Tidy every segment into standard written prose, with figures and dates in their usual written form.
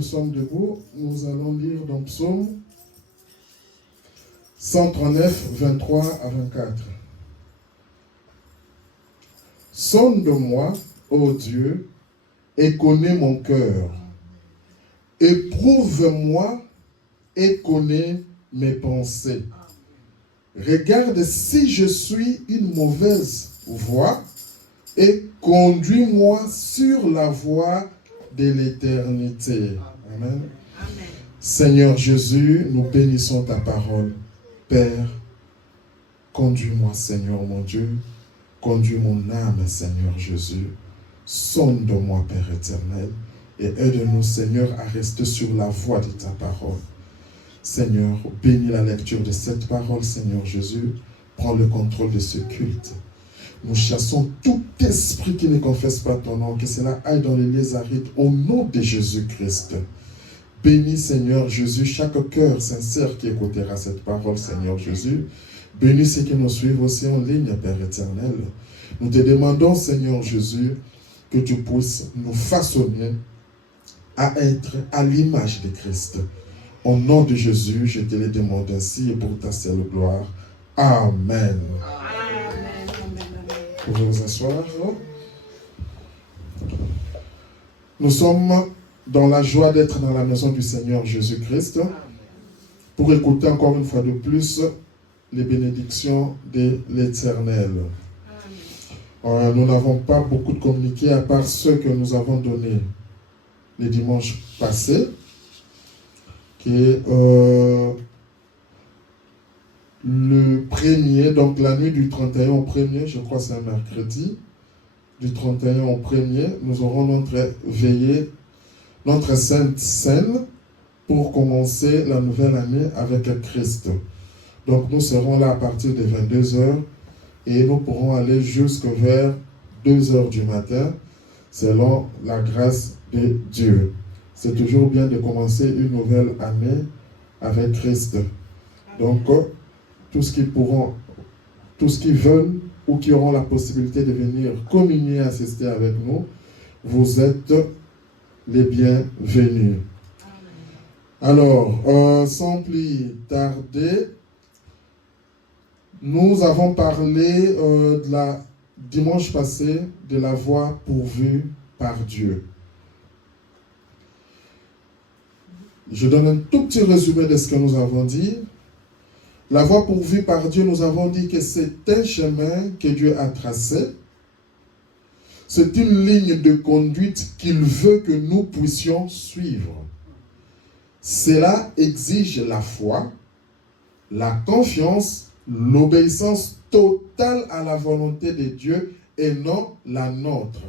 nous sommes debout, nous allons lire dans Psaume 139, 23 à 24. Sonde-moi, ô Dieu, et connais mon cœur. Éprouve-moi et connais mes pensées. Regarde si je suis une mauvaise voie et conduis-moi sur la voie de l'éternité. Amen. Amen. Seigneur Jésus, nous bénissons ta parole. Père, conduis-moi, Seigneur mon Dieu. Conduis mon âme, Seigneur Jésus. Sonde-moi, Père éternel, et aide-nous, Seigneur, à rester sur la voie de ta parole. Seigneur, bénis la lecture de cette parole, Seigneur Jésus. Prends le contrôle de ce culte. Nous chassons tout esprit qui ne confesse pas ton nom, que cela aille dans les lieux arides, au nom de Jésus-Christ. Bénis, Seigneur Jésus, chaque cœur sincère qui écoutera cette parole, Seigneur Jésus. Bénis ceux qui nous suivent aussi en ligne, Père éternel. Nous te demandons, Seigneur Jésus, que tu puisses nous façonner à être à l'image de Christ. Au nom de Jésus, je te le demande ainsi et pour ta seule gloire. Amen. Vous pouvez vous asseoir. Nous sommes dans la joie d'être dans la maison du Seigneur Jésus-Christ pour écouter encore une fois de plus les bénédictions de l'Éternel. Nous n'avons pas beaucoup de communiqués à part ceux que nous avons donnés les dimanches passés, qui est le premier, donc la nuit du 31 au 1er, je crois que c'est un mercredi, du 31 au 1er, nous aurons notre veillée, notre sainte scène pour commencer la nouvelle année avec Christ. Donc nous serons là à partir de 22h et nous pourrons aller jusque vers 2h du matin selon la grâce de Dieu. C'est toujours bien de commencer une nouvelle année avec Christ. Donc tous qui veulent ou qui auront la possibilité de venir communier, assister avec nous, vous êtes les bienvenus. Alors, sans plus tarder, nous avons parlé dimanche passé de la voie pourvue par Dieu. Je donne un tout petit résumé de ce que nous avons dit. La voie pourvue par Dieu, nous avons dit que c'est un chemin que Dieu a tracé. C'est une ligne de conduite qu'il veut que nous puissions suivre. Cela exige la foi, la confiance, l'obéissance totale à la volonté de Dieu et non la nôtre.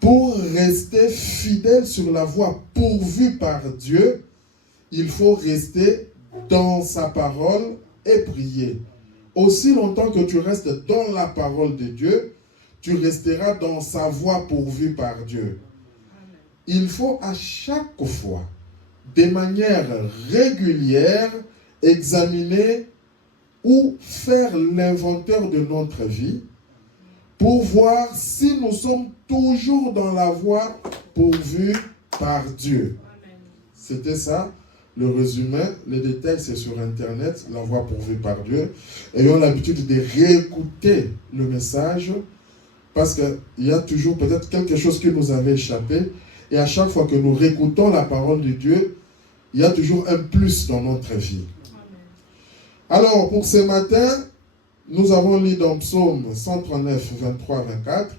Pour rester fidèle sur la voie pourvue par Dieu, il faut rester dans sa parole et prier. Aussi longtemps que tu restes dans la parole de Dieu, tu resteras dans sa voie pourvue par Dieu. Il faut à chaque fois, de manière régulière, examiner ou faire l'inventaire de notre vie pour voir si nous sommes toujours dans la voie pourvue par Dieu. C'était ça, le résumé. Les détails, c'est sur Internet, la voie pourvue par Dieu. Ayons l'habitude de réécouter le message parce qu'il y a toujours peut-être quelque chose qui nous avait échappé. Et à chaque fois que nous réécoutons la parole de Dieu, il y a toujours un plus dans notre vie. Alors, pour ce matin, nous avons lu dans Psaume 139, 23, 24,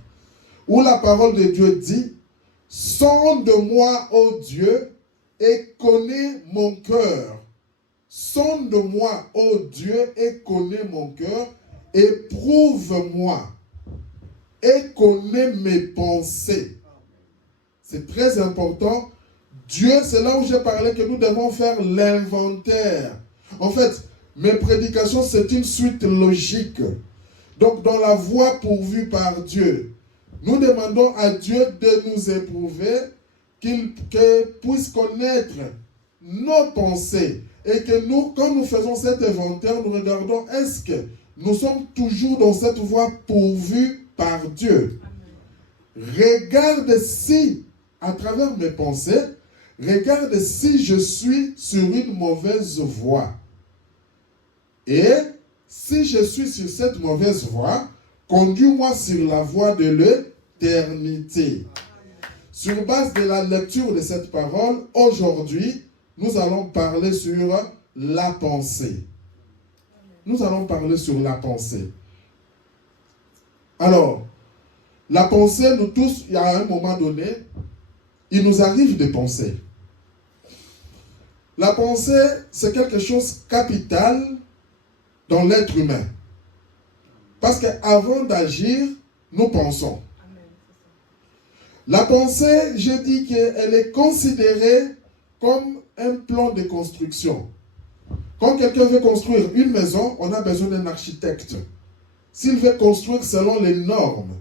où la parole de Dieu dit « Sonde-moi, ô Dieu, et connais mon cœur. Sonde-moi, ô Dieu, et connais mon cœur. Éprouve-moi, et connais mes pensées. » C'est très important. Dieu, c'est là où j'ai parlé que nous devons faire l'inventaire. En fait, mes prédications, c'est une suite logique. Donc, dans la voie pourvue par Dieu, nous demandons à Dieu de nous éprouver, qu'il puisse connaître nos pensées. Et que nous, quand nous faisons cet inventaire, nous regardons, est-ce que nous sommes toujours dans cette voie pourvue par Dieu? Regarde si à travers mes pensées, regarde si je suis sur une mauvaise voie. Et si je suis sur cette mauvaise voie, conduis-moi sur la voie de l'éternité. Sur base de la lecture de cette parole, aujourd'hui, nous allons parler sur la pensée. Nous allons parler sur la pensée. Alors, la pensée, nous tous, il y a un moment donné, il nous arrive de penser. La pensée, c'est quelque chose de capital dans l'être humain. Parce qu'avant d'agir, nous pensons. La pensée, je dis qu'elle est considérée comme un plan de construction. Quand quelqu'un veut construire une maison, on a besoin d'un architecte. S'il veut construire selon les normes,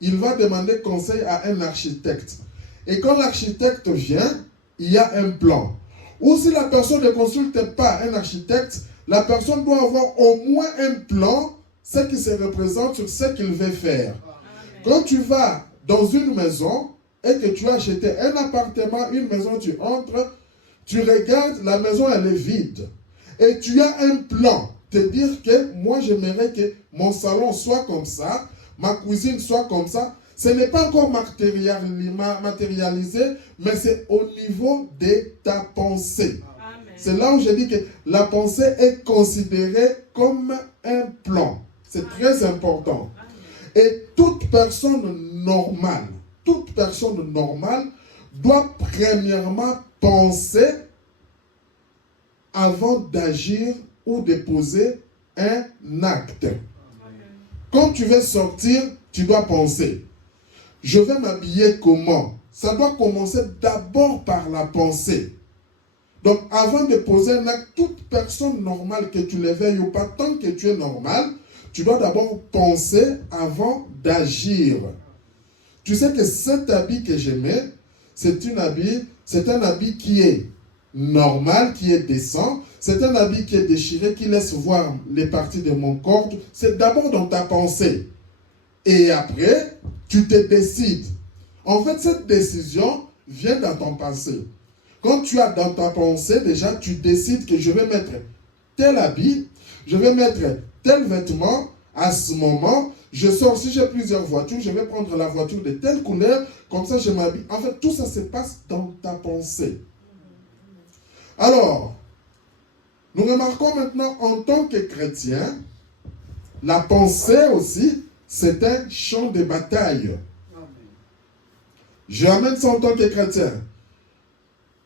il va demander conseil à un architecte. Et quand l'architecte vient, il y a un plan. Ou si la personne ne consulte pas un architecte, la personne doit avoir au moins un plan, ce qui se représente sur ce qu'il veut faire. Amen. Quand tu vas dans une maison et que tu as acheté un appartement, une maison, tu entres, tu regardes, la maison elle est vide. Et tu as un plan, te dire que moi j'aimerais que mon salon soit comme ça, ma cuisine soit comme ça. Ce n'est pas encore matérialisé, mais c'est au niveau de ta pensée. Amen. C'est là où je dis que la pensée est considérée comme un plan. C'est très important. Amen. Et toute personne normale doit premièrement penser avant d'agir ou de poser un acte. Amen. Quand tu veux sortir, tu dois penser. Je vais m'habiller comment? Ça doit commencer d'abord par la pensée. Donc, avant de poser un acte, toute personne normale, que tu le veuilles ou pas, tant que tu es normal, tu dois d'abord penser avant d'agir. Tu sais que cet habit que je mets, c'est un habit qui est normal, qui est décent. C'est un habit qui est déchiré, qui laisse voir les parties de mon corps. C'est d'abord dans ta pensée. Et après, tu te décides. En fait, cette décision vient dans ton pensée. Quand tu as dans ta pensée, déjà, tu décides que je vais mettre tel habit, je vais mettre tel vêtement à ce moment. Je sors, si j'ai plusieurs voitures, je vais prendre la voiture de telle couleur, comme ça je m'habille. En fait, tout ça se passe dans ta pensée. Alors, nous remarquons maintenant, en tant que chrétien, la pensée aussi, c'est un champ de bataille. Je ramène ça en tant que chrétien.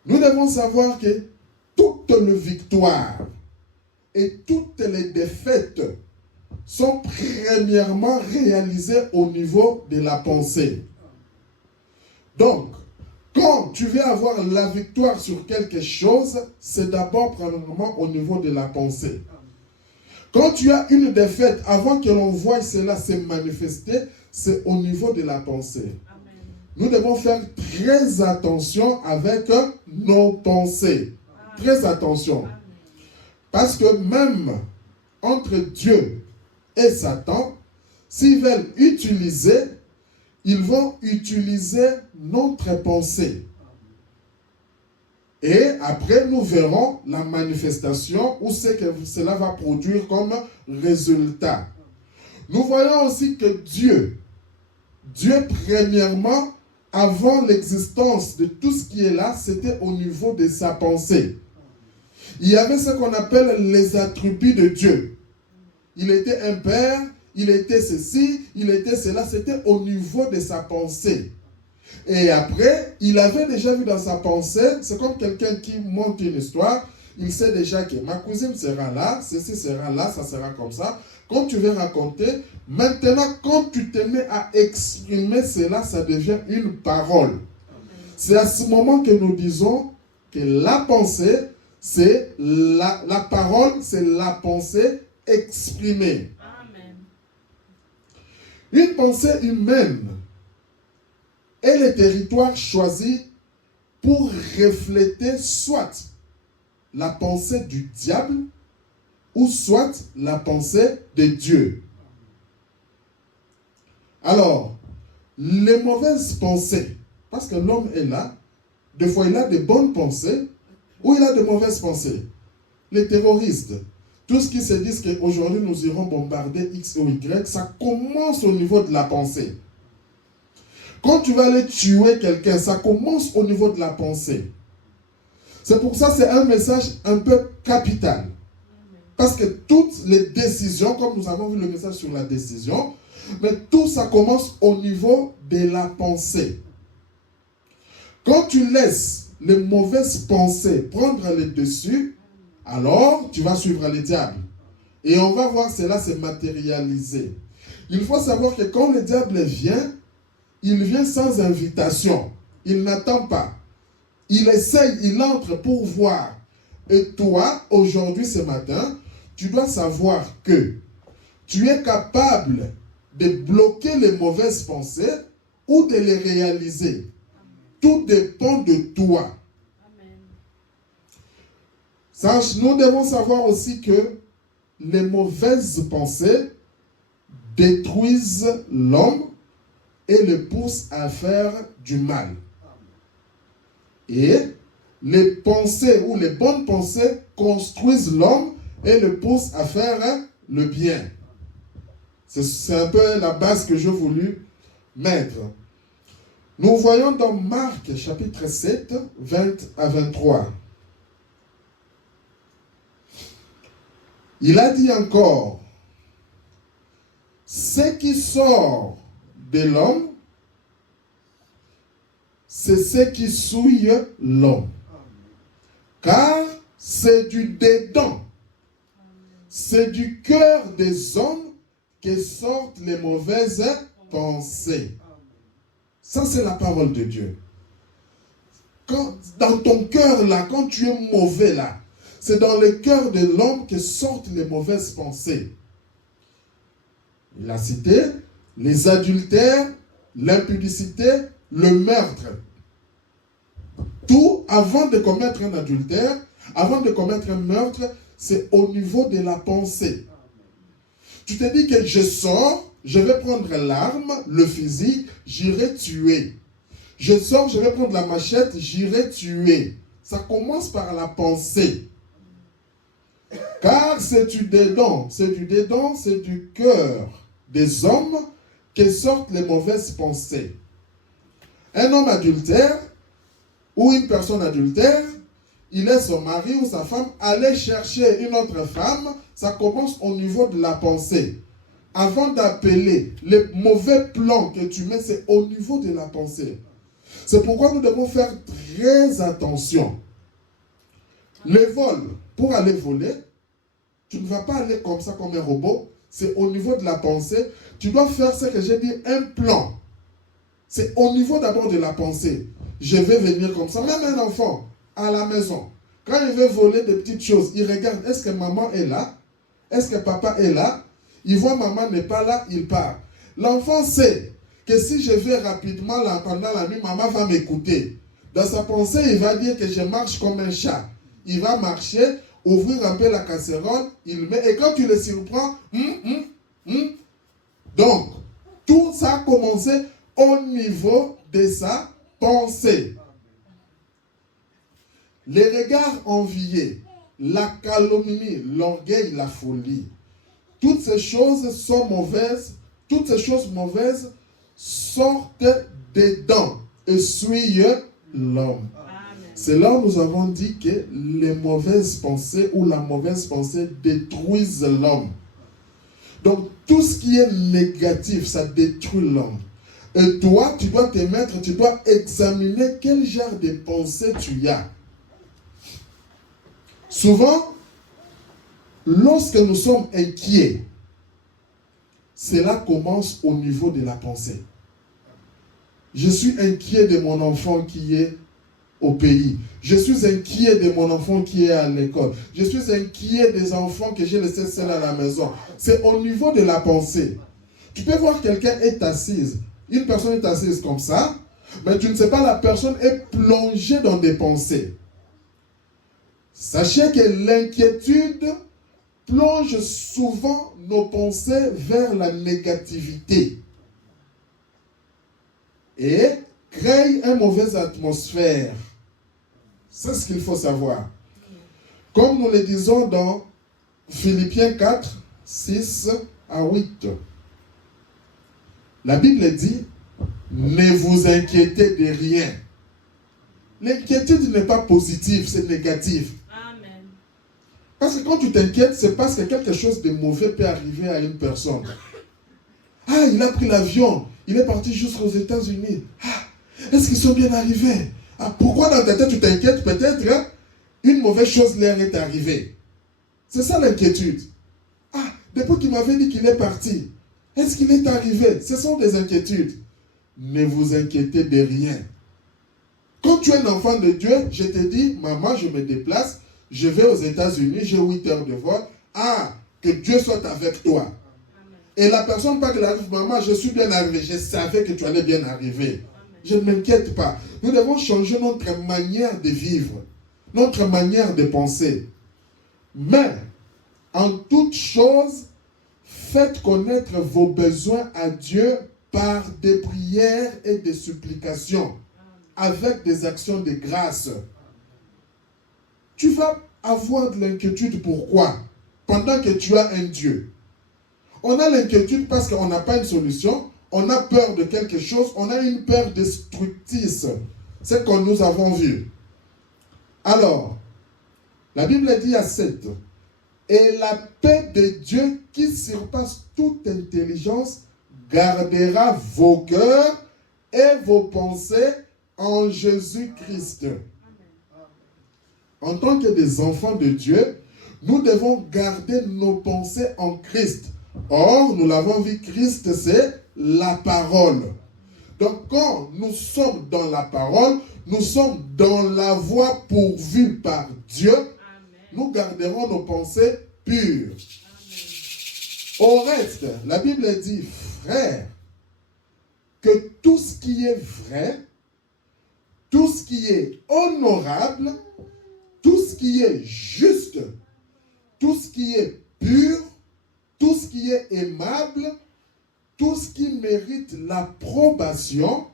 Nous devons savoir que toutes les victoires et toutes les défaites sont premièrement réalisées au niveau de la pensée. Donc, quand tu veux avoir la victoire sur quelque chose, c'est d'abord premièrement au niveau de la pensée. Quand tu as une défaite, avant que l'on voie cela se manifester, c'est au niveau de la pensée. Amen. Nous devons faire très attention avec nos pensées. Amen. Très attention. Amen. Parce que même entre Dieu et Satan, s'ils veulent utiliser, ils vont utiliser notre pensée. Et après, nous verrons la manifestation ou ce que cela va produire comme résultat. Nous voyons aussi que Dieu, premièrement, avant l'existence de tout ce qui est là, c'était au niveau de sa pensée. Il y avait ce qu'on appelle les attributs de Dieu. Il était un père, il était ceci, il était cela, c'était au niveau de sa pensée. Et après, il avait déjà vu dans sa pensée, c'est comme quelqu'un qui monte une histoire, il sait déjà que ma cousine sera là, ceci sera là, ça sera comme ça. Quand tu veux raconter, maintenant, quand tu te mets à exprimer cela, ça devient une parole. C'est à ce moment que nous disons que la pensée, c'est la parole, c'est la pensée exprimée. Amen. Une pensée humaine est le territoire choisi pour refléter soit la pensée du diable ou soit la pensée de Dieu. Alors, les mauvaises pensées Parce que l'homme est là. Des fois, il a de bonnes pensées ou il a de mauvaises pensées. Les terroristes, tout ce qui se dit qu'aujourd'hui nous irons bombarder X ou Y, ça commence au niveau de la pensée. Quand tu vas aller tuer quelqu'un, ça commence au niveau de la pensée. C'est pour ça que c'est un message un peu capital. Parce que toutes les décisions, comme nous avons vu le message sur la décision, mais tout ça commence au niveau de la pensée. Quand tu laisses les mauvaises pensées prendre le dessus, alors tu vas suivre le diable. Et on va voir cela se matérialiser. Il faut savoir que quand le diable vient, il vient sans invitation. Il n'attend pas. Il essaye, il entre pour voir. Et toi, aujourd'hui, ce matin, tu dois savoir que tu es capable de bloquer les mauvaises pensées ou de les réaliser. Tout dépend de toi. Sache, nous devons savoir aussi que les mauvaises pensées détruisent l'homme et le poussent à faire du mal. Et les pensées ou les bonnes pensées construisent l'homme et le poussent à faire le bien. C'est un peu la base que j'ai voulu mettre. Nous voyons dans Marc chapitre 7, 20 à 23. Il a dit encore, ce qui sort de l'homme, c'est ce qui souille l'homme. Car c'est du dedans, c'est du cœur des hommes que sortent les mauvaises pensées. Ça, c'est la parole de Dieu. Quand, dans ton cœur, là, quand tu es mauvais, là, c'est dans le cœur de l'homme que sortent les mauvaises pensées. Il a cité les adultères, l'impudicité, le meurtre. Tout, avant de commettre un adultère, avant de commettre un meurtre, c'est au niveau de la pensée. Tu te dis que je sors, je vais prendre l'arme, le fusil, j'irai tuer. Je sors, je vais prendre la machette, j'irai tuer. Ça commence par la pensée. Car c'est du dedans, c'est du cœur des hommes que sortent les mauvaises pensées. Un homme adultère ou une personne adultère, il laisse son mari ou sa femme aller chercher une autre femme, ça commence au niveau de la pensée. Avant d'appeler les mauvais plans que tu mets, c'est au niveau de la pensée. C'est pourquoi nous devons faire très attention. Les vols, pour aller voler, tu ne vas pas aller comme ça, comme un robot. C'est au niveau de la pensée. Tu dois faire ce que j'ai dit, un plan. C'est au niveau d'abord de la pensée. Je vais venir comme ça. Même un enfant, à la maison, quand il veut voler des petites choses, il regarde, est-ce que maman est là? Est-ce que papa est là? Il voit maman n'est pas là, il part. L'enfant sait que si je vais rapidement là, pendant la nuit, maman va m'écouter. Dans sa pensée, il va dire que je marche comme un chat. Il va marcher, ouvrir un peu la casserole, il met, et quand tu le surprends, Donc, tout ça a commencé au niveau de sa pensée. Les regards enviés, la calomnie, l'orgueil, la folie, toutes ces choses sont mauvaises, toutes ces choses mauvaises sortent dedans et suivent l'homme. C'est là où nous avons dit que les mauvaises pensées ou la mauvaise pensée détruisent l'homme. Donc tout ce qui est négatif, ça détruit l'homme. Et toi, tu dois te mettre, tu dois examiner quel genre de pensée tu as. Souvent, lorsque nous sommes inquiets, cela commence au niveau de la pensée. Je suis inquiet de mon enfant qui est au pays. Je suis inquiet de mon enfant qui est à l'école. Je suis inquiet des enfants que j'ai laissés seuls à la maison. C'est au niveau de la pensée. Tu peux voir quelqu'un est assise. Une personne est assise comme ça, mais tu ne sais pas, la personne est plongée dans des pensées. Sachez que l'inquiétude plonge souvent nos pensées vers la négativité et crée une mauvaise atmosphère. C'est ce qu'il faut savoir. Comme nous le disons dans Philippiens 4, 6 à 8. La Bible dit, ne vous inquiétez de rien. L'inquiétude n'est pas positive, c'est négatif. Amen. Parce que quand tu t'inquiètes, c'est parce que quelque chose de mauvais peut arriver à une personne. Ah, il a pris l'avion, il est parti jusqu'aux États-Unis. Ah, est-ce qu'ils sont bien arrivés? Ah, pourquoi dans ta tête tu t'inquiètes? Peut-être hein, une mauvaise chose leur est arrivée. C'est ça l'inquiétude. Ah, depuis qu'il m'avait dit qu'il est parti, est-ce qu'il est arrivé? Ce sont des inquiétudes. Ne vous inquiétez de rien. Quand tu es un enfant de Dieu, je te dis, maman, je me déplace, je vais aux États-Unis, j'ai 8 heures de vol. Ah, que Dieu soit avec toi. Amen. Et la personne pas qu'elle arrive, maman, je suis bien arrivé, je savais que tu allais bien arriver. Amen. Je ne m'inquiète pas. Nous devons changer notre manière de vivre, notre manière de penser. Mais, en toute chose, faites connaître vos besoins à Dieu par des prières et des supplications, avec des actions de grâce. Tu vas avoir de l'inquiétude. Pourquoi? Pendant que tu as un Dieu. On a l'inquiétude parce qu'on n'a pas une solution, on a peur de quelque chose, on a une peur destructrice. C'est ce que nous avons vu. Alors, la Bible dit à 7, et la paix de Dieu qui surpasse toute intelligence gardera vos cœurs et vos pensées en Jésus-Christ. En tant que des enfants de Dieu, nous devons garder nos pensées en Christ. Or, nous l'avons vu, Christ, c'est la parole. Donc, quand nous sommes dans la parole, nous sommes dans la voie pourvue par Dieu, amen, nous garderons nos pensées pures. Amen. Au reste, la Bible dit, frères, que tout ce qui est vrai, tout ce qui est honorable, tout ce qui est juste, tout ce qui est pur, tout ce qui est aimable, tout ce qui mérite l'approbation,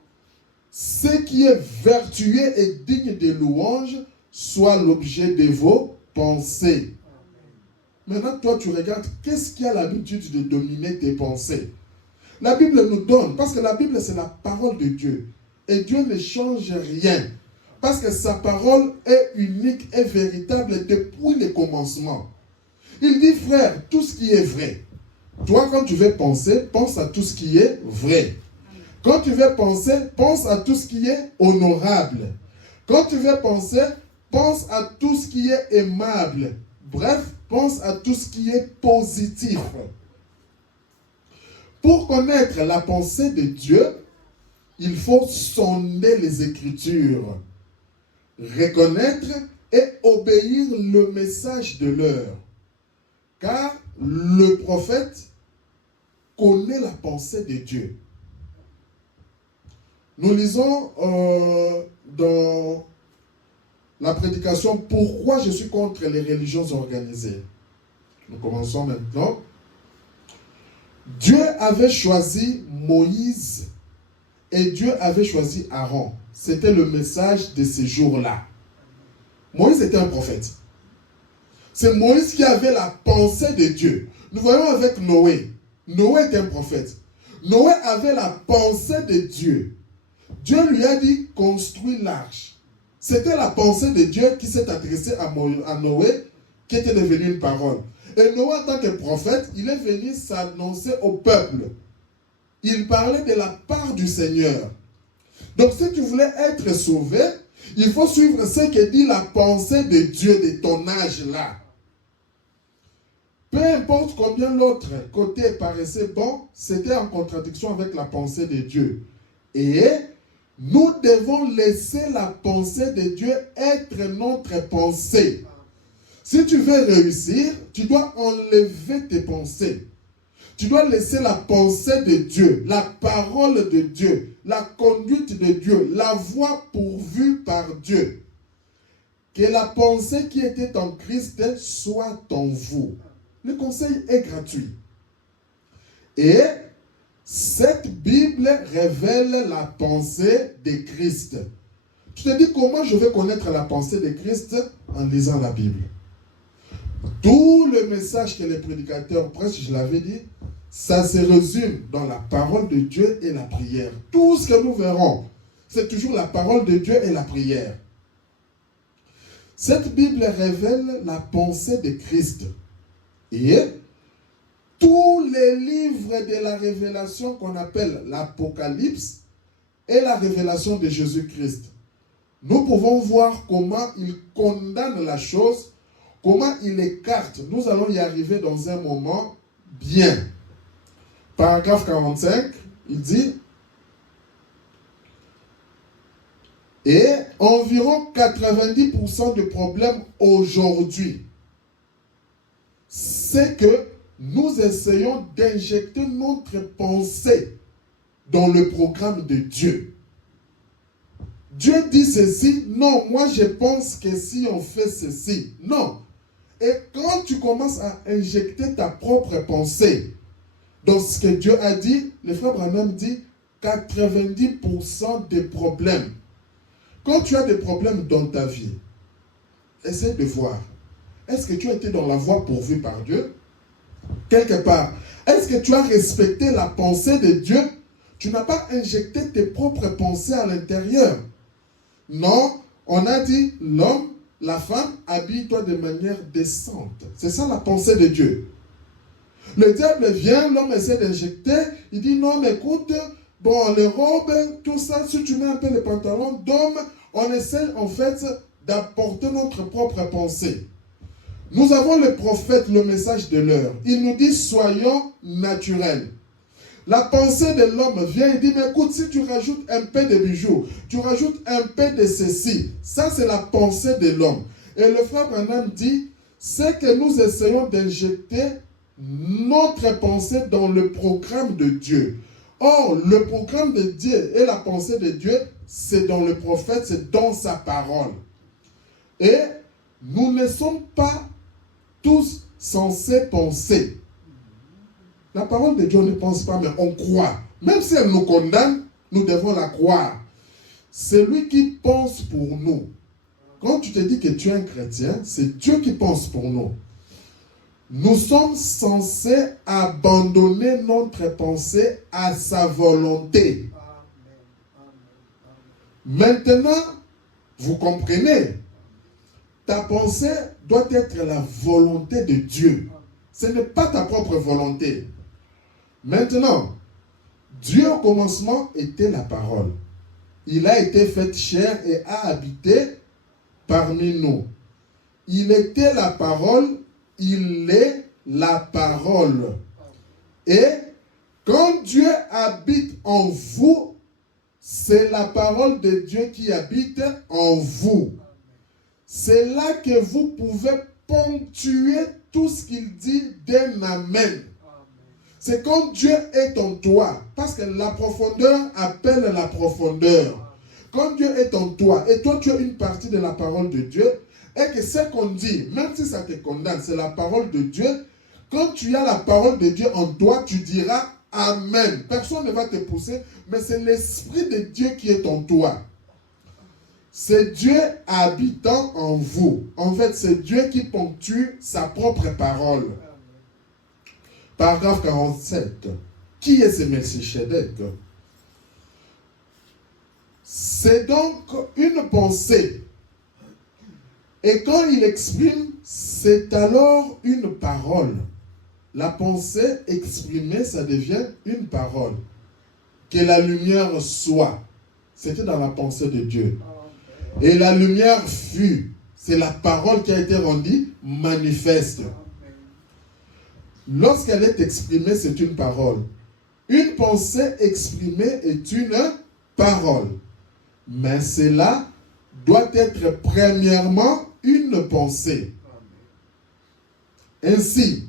ce qui est vertueux et digne de louange, soit l'objet de vos pensées. Maintenant, toi, tu regardes, qu'est-ce qui a l'habitude de dominer tes pensées? La Bible nous donne, parce que la Bible, c'est la parole de Dieu. Et Dieu ne change rien. Parce que sa parole est unique et véritable depuis le commencement. Il dit, frère, tout ce qui est vrai. Toi, quand tu veux penser, pense à tout ce qui est vrai. Quand tu veux penser, pense à tout ce qui est honorable. Quand tu veux penser, pense à tout ce qui est aimable. Bref, pense à tout ce qui est positif. Pour connaître la pensée de Dieu, il faut sonder les Écritures, reconnaître et obéir le message de l'heure. Car le prophète connaît la pensée de Dieu. Nous lisons dans la prédication « Pourquoi je suis contre les religions organisées ?» Nous commençons maintenant. Dieu avait choisi Moïse et Dieu avait choisi Aaron. C'était le message de ces jours-là. Moïse était un prophète. C'est Moïse qui avait la pensée de Dieu. Nous voyons avec Noé. Noé était un prophète. Noé avait la pensée de Dieu. Dieu lui a dit, construis l'arche. C'était la pensée de Dieu qui s'est adressée à Noé, qui était devenue une parole. Et Noé, en tant que prophète, il est venu s'annoncer au peuple. Il parlait de la part du Seigneur. Donc, si tu voulais être sauvé, il faut suivre ce que dit la pensée de Dieu de ton âge là. Peu importe combien l'autre côté paraissait bon, c'était en contradiction avec la pensée de Dieu. Et nous devons laisser la pensée de Dieu être notre pensée. Si tu veux réussir, tu dois enlever tes pensées. Tu dois laisser la pensée de Dieu, la parole de Dieu, la conduite de Dieu, la voie pourvue par Dieu. Que la pensée qui était en Christ soit en vous. Le conseil est gratuit. Et Cette Bible révèle la pensée de Christ. Tu te dis comment je vais connaître la pensée de Christ en lisant la Bible. Tout le message que les prédicateurs prêchent, je l'avais dit, ça se résume dans la parole de Dieu et la prière. Tout ce que nous verrons, c'est toujours la parole de Dieu et la prière. Cette Bible révèle la pensée de Christ. Et tous les livres de la révélation qu'on appelle l'Apocalypse et la révélation de Jésus-Christ, nous pouvons voir comment il condamne la chose, comment il écarte. Nous allons y arriver dans un moment bien. Paragraphe 45, il dit, et environ 90% des problèmes aujourd'hui, c'est que nous essayons d'injecter notre pensée dans le programme de Dieu. Dieu dit ceci, non, moi je pense que si on fait ceci, non. Et quand tu commences à injecter ta propre pensée dans ce que Dieu a dit, le frère Branham dit 90% des problèmes. Quand tu as des problèmes dans ta vie, essaie de voir. Est-ce que tu as été dans la voie pourvue par Dieu? Quelque part. Est-ce que tu as respecté la pensée de Dieu? Tu n'as pas injecté tes propres pensées à l'intérieur. Non, on a dit l'homme, la femme, habille-toi de manière décente. C'est ça la pensée de Dieu. Le diable vient, l'homme essaie d'injecter, il dit non, mais écoute, bon, les robes, tout ça, si tu mets un peu les pantalons d'homme, on essaie en fait d'apporter notre propre pensée. Nous avons le prophète, le message de l'heure. Il nous dit soyons naturels. La pensée de l'homme vient et dit, mais écoute, si tu rajoutes un peu de bijoux, tu rajoutes un peu de ceci, ça c'est la pensée de l'homme. Et le frère Branham dit, c'est que nous essayons d'injecter notre pensée dans le programme de Dieu. Or, le programme de Dieu et la pensée de Dieu, c'est dans le prophète, c'est dans sa parole. Et nous ne sommes pas tous censés penser. La parole de Dieu ne pense pas, mais on croit. Même si elle nous condamne, nous devons la croire. C'est lui qui pense pour nous. Quand tu te dis que tu es un chrétien, c'est Dieu qui pense pour nous. Nous sommes censés abandonner notre pensée à sa volonté. Maintenant, vous comprenez, ta pensée doit être la volonté de Dieu. Ce n'est pas ta propre volonté. Maintenant, Dieu au commencement était la parole. Il a été fait chair et a habité parmi nous. Il était la parole, il est la parole. Et quand Dieu habite en vous, c'est la parole de Dieu qui habite en vous. C'est là que vous pouvez ponctuer tout ce qu'il dit d'un amen. C'est quand Dieu est en toi, parce que la profondeur appelle la profondeur. Quand Dieu est en toi, et toi tu as une partie de la parole de Dieu, et que ce qu'on dit, même si ça te condamne, c'est la parole de Dieu, quand tu as la parole de Dieu en toi, tu diras amen. Personne ne va te pousser, mais c'est l'Esprit de Dieu qui est en toi. C'est Dieu habitant en vous. En fait, c'est Dieu qui ponctue sa propre parole. Paragraphe 47. Qui est ce Melchisedec? C'est donc une pensée. Et quand il exprime, c'est alors une parole. La pensée exprimée, ça devient une parole. Que la lumière soit. C'était dans la pensée de Dieu. Et la lumière fut. C'est la parole qui a été rendue manifeste. Lorsqu'elle est exprimée, c'est une parole. Une pensée exprimée est une parole. Mais cela doit être premièrement une pensée. Ainsi,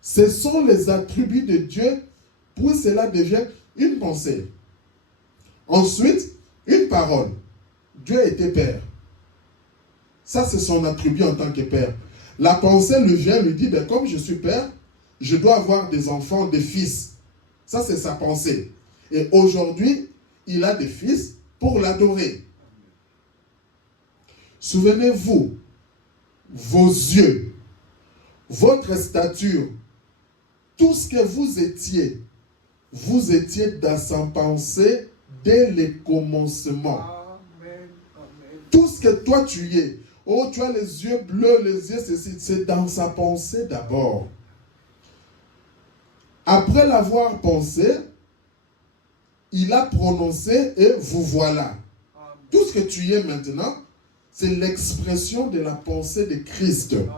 ce sont les attributs de Dieu, pour cela devient une pensée. Ensuite, une parole. Dieu était Père. Ça, c'est son attribut en tant que Père. La pensée lui vient, lui dit, ben, comme je suis Père, je dois avoir des enfants, des fils. Ça, c'est sa pensée. Et aujourd'hui, il a des fils pour l'adorer. Souvenez-vous, vos yeux, votre stature, tout ce que vous étiez dans sa pensée dès le commencement. Amen. Amen. Tout ce que toi tu es, oh tu as les yeux bleus, les yeux ceci, c'est dans sa pensée d'abord. Après l'avoir pensé, il a prononcé et vous voilà. Amen. Tout ce que tu es maintenant, c'est l'expression de la pensée de Christ. Amen.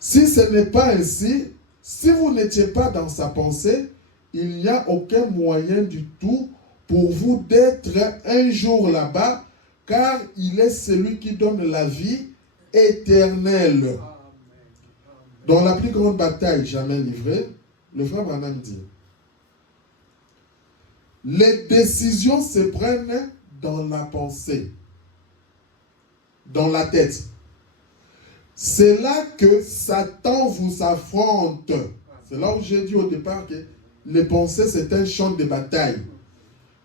Si ce n'est pas ainsi, si vous n'étiez pas dans sa pensée, il n'y a aucun moyen du tout pour vous d'être un jour là-bas, car il est celui qui donne la vie éternelle. Amen. Dans la plus grande bataille jamais livrée, le frère Branham dit, les décisions se prennent dans la pensée, dans la tête. C'est là que Satan vous affronte. C'est là où j'ai dit au départ que les pensées, c'est un champ de bataille.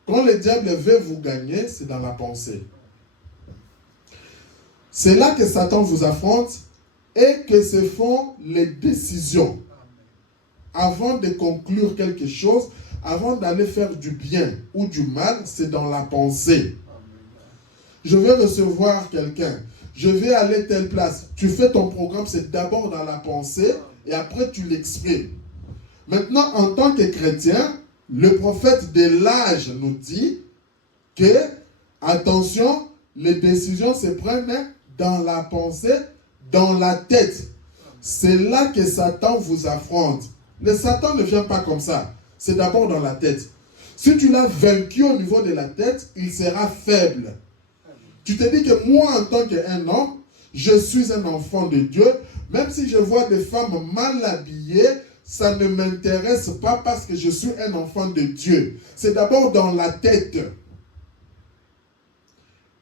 Quand le diable veut vous gagner, c'est dans la pensée. C'est là que Satan vous affronte et que se font les décisions. Avant de conclure quelque chose, avant d'aller faire du bien ou du mal, c'est dans la pensée. Je vais recevoir quelqu'un. Je vais aller telle place. Tu fais ton programme, c'est d'abord dans la pensée et après tu l'exprimes. Maintenant, en tant que chrétien, le prophète de l'âge nous dit que, attention, les décisions se prennent dans la pensée, dans la tête. C'est là que Satan vous affronte. Le Satan ne vient pas comme ça. C'est d'abord dans la tête. Si tu l'as vaincu au niveau de la tête, il sera faible. Tu te dis que moi, en tant qu'un homme, je suis un enfant de Dieu. Même si je vois des femmes mal habillées, ça ne m'intéresse pas parce que je suis un enfant de Dieu. C'est d'abord dans la tête.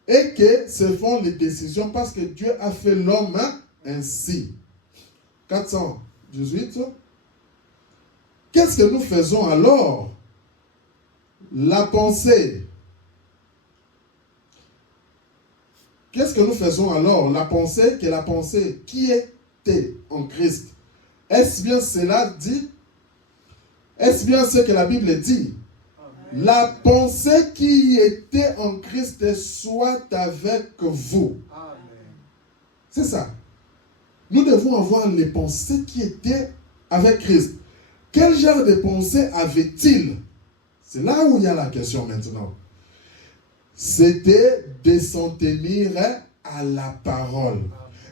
Et que se font les décisions parce que Dieu a fait l'homme ainsi. 418. Qu'est-ce que nous faisons alors? La pensée. Qu'est-ce que nous faisons alors? La pensée, que la pensée qui était en Christ. Est-ce bien cela dit? Est-ce bien ce que la Bible dit? Amen. La pensée qui était en Christ soit avec vous. Amen. C'est ça. Nous devons avoir les pensées qui étaient avec Christ. Quel genre de pensée avait-il? C'est là où il y a la question maintenant. C'était de s'en tenir à la parole.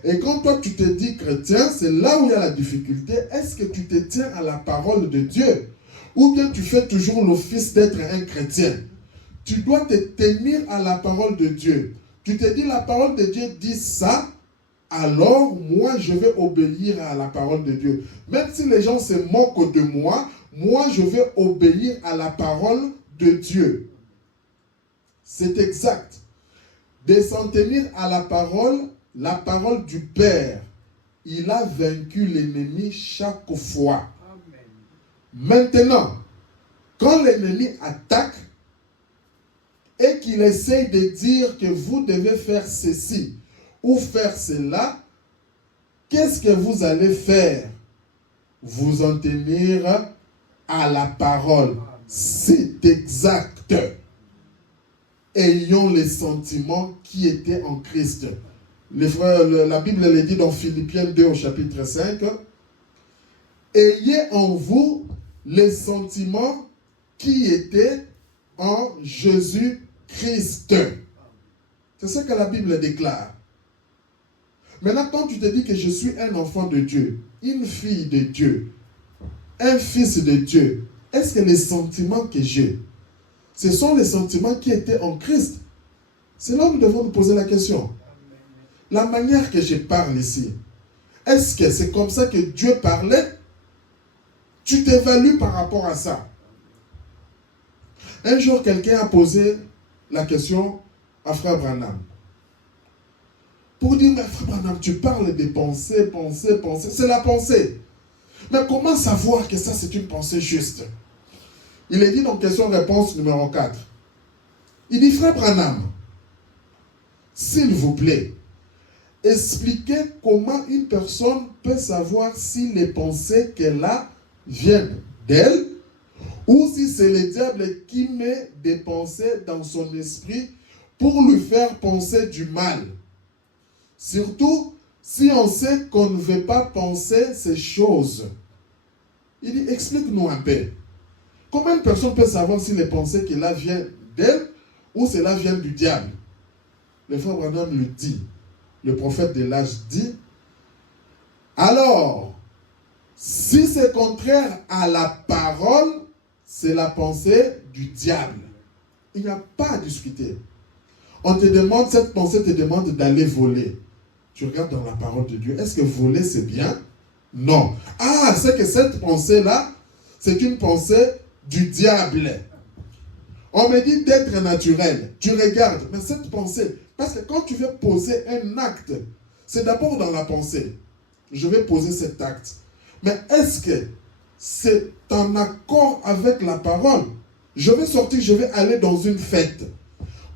Et quand toi tu te dis chrétien, c'est là où il y a la difficulté. Est-ce que tu te tiens à la parole de Dieu? Ou bien tu fais toujours l'office d'être un chrétien? Tu dois te tenir à la parole de Dieu. Tu te dis la parole de Dieu dit ça, alors moi je vais obéir à la parole de Dieu. Même si les gens se moquent de moi, moi je vais obéir à la parole de Dieu. C'est exact. De s'en tenir à la parole du Père. Il a vaincu l'ennemi chaque fois. Amen. Maintenant, quand l'ennemi attaque et qu'il essaye de dire que vous devez faire ceci ou faire cela, qu'est-ce que vous allez faire? Vous en tenir à la parole. C'est exact. Ayons les sentiments qui étaient en Christ. Les frères, la Bible le dit dans Philippiens 2 au chapitre 5. Ayez en vous les sentiments qui étaient en Jésus-Christ. C'est ce que la Bible déclare. Maintenant, quand tu te dis que je suis un enfant de Dieu, une fille de Dieu, un fils de Dieu, est-ce que les sentiments que j'ai, ce sont les sentiments qui étaient en Christ? C'est là où nous devons nous poser la question. La manière que je parle ici, est-ce que c'est comme ça que Dieu parlait? Tu t'évalues par rapport à ça. Un jour, quelqu'un a posé la question à Frère Branham. Pour dire, mais Frère Branham, tu parles des pensées, pensées. C'est la pensée. Mais comment savoir que ça, c'est une pensée juste? Il est dit dans question-réponse numéro 4. Il dit, frère Branham, s'il vous plaît, expliquez comment une personne peut savoir si les pensées qu'elle a viennent d'elle ou si c'est le diable qui met des pensées dans son esprit pour lui faire penser du mal. Surtout si on sait qu'on ne veut pas penser ces choses. Il dit, explique-nous un peu. Comment une personne peut savoir si les pensées qu'elle a viennent d'elle ou cela vient du diable? Le frère Branham lui dit, le prophète de l'âge dit, alors, si c'est contraire à la parole, c'est la pensée du diable. Il n'y a pas à discuter. On te demande, cette pensée te demande d'aller voler. Tu regardes dans la parole de Dieu, est-ce que voler c'est bien? Non. Ah, c'est que cette pensée-là, c'est une pensée du diable. On me dit d'être naturel. Tu regardes, mais cette pensée, parce que quand tu veux poser un acte, c'est d'abord dans la pensée. Je vais poser cet acte. Mais est-ce que c'est en accord avec la parole? Je vais sortir, je vais aller dans une fête.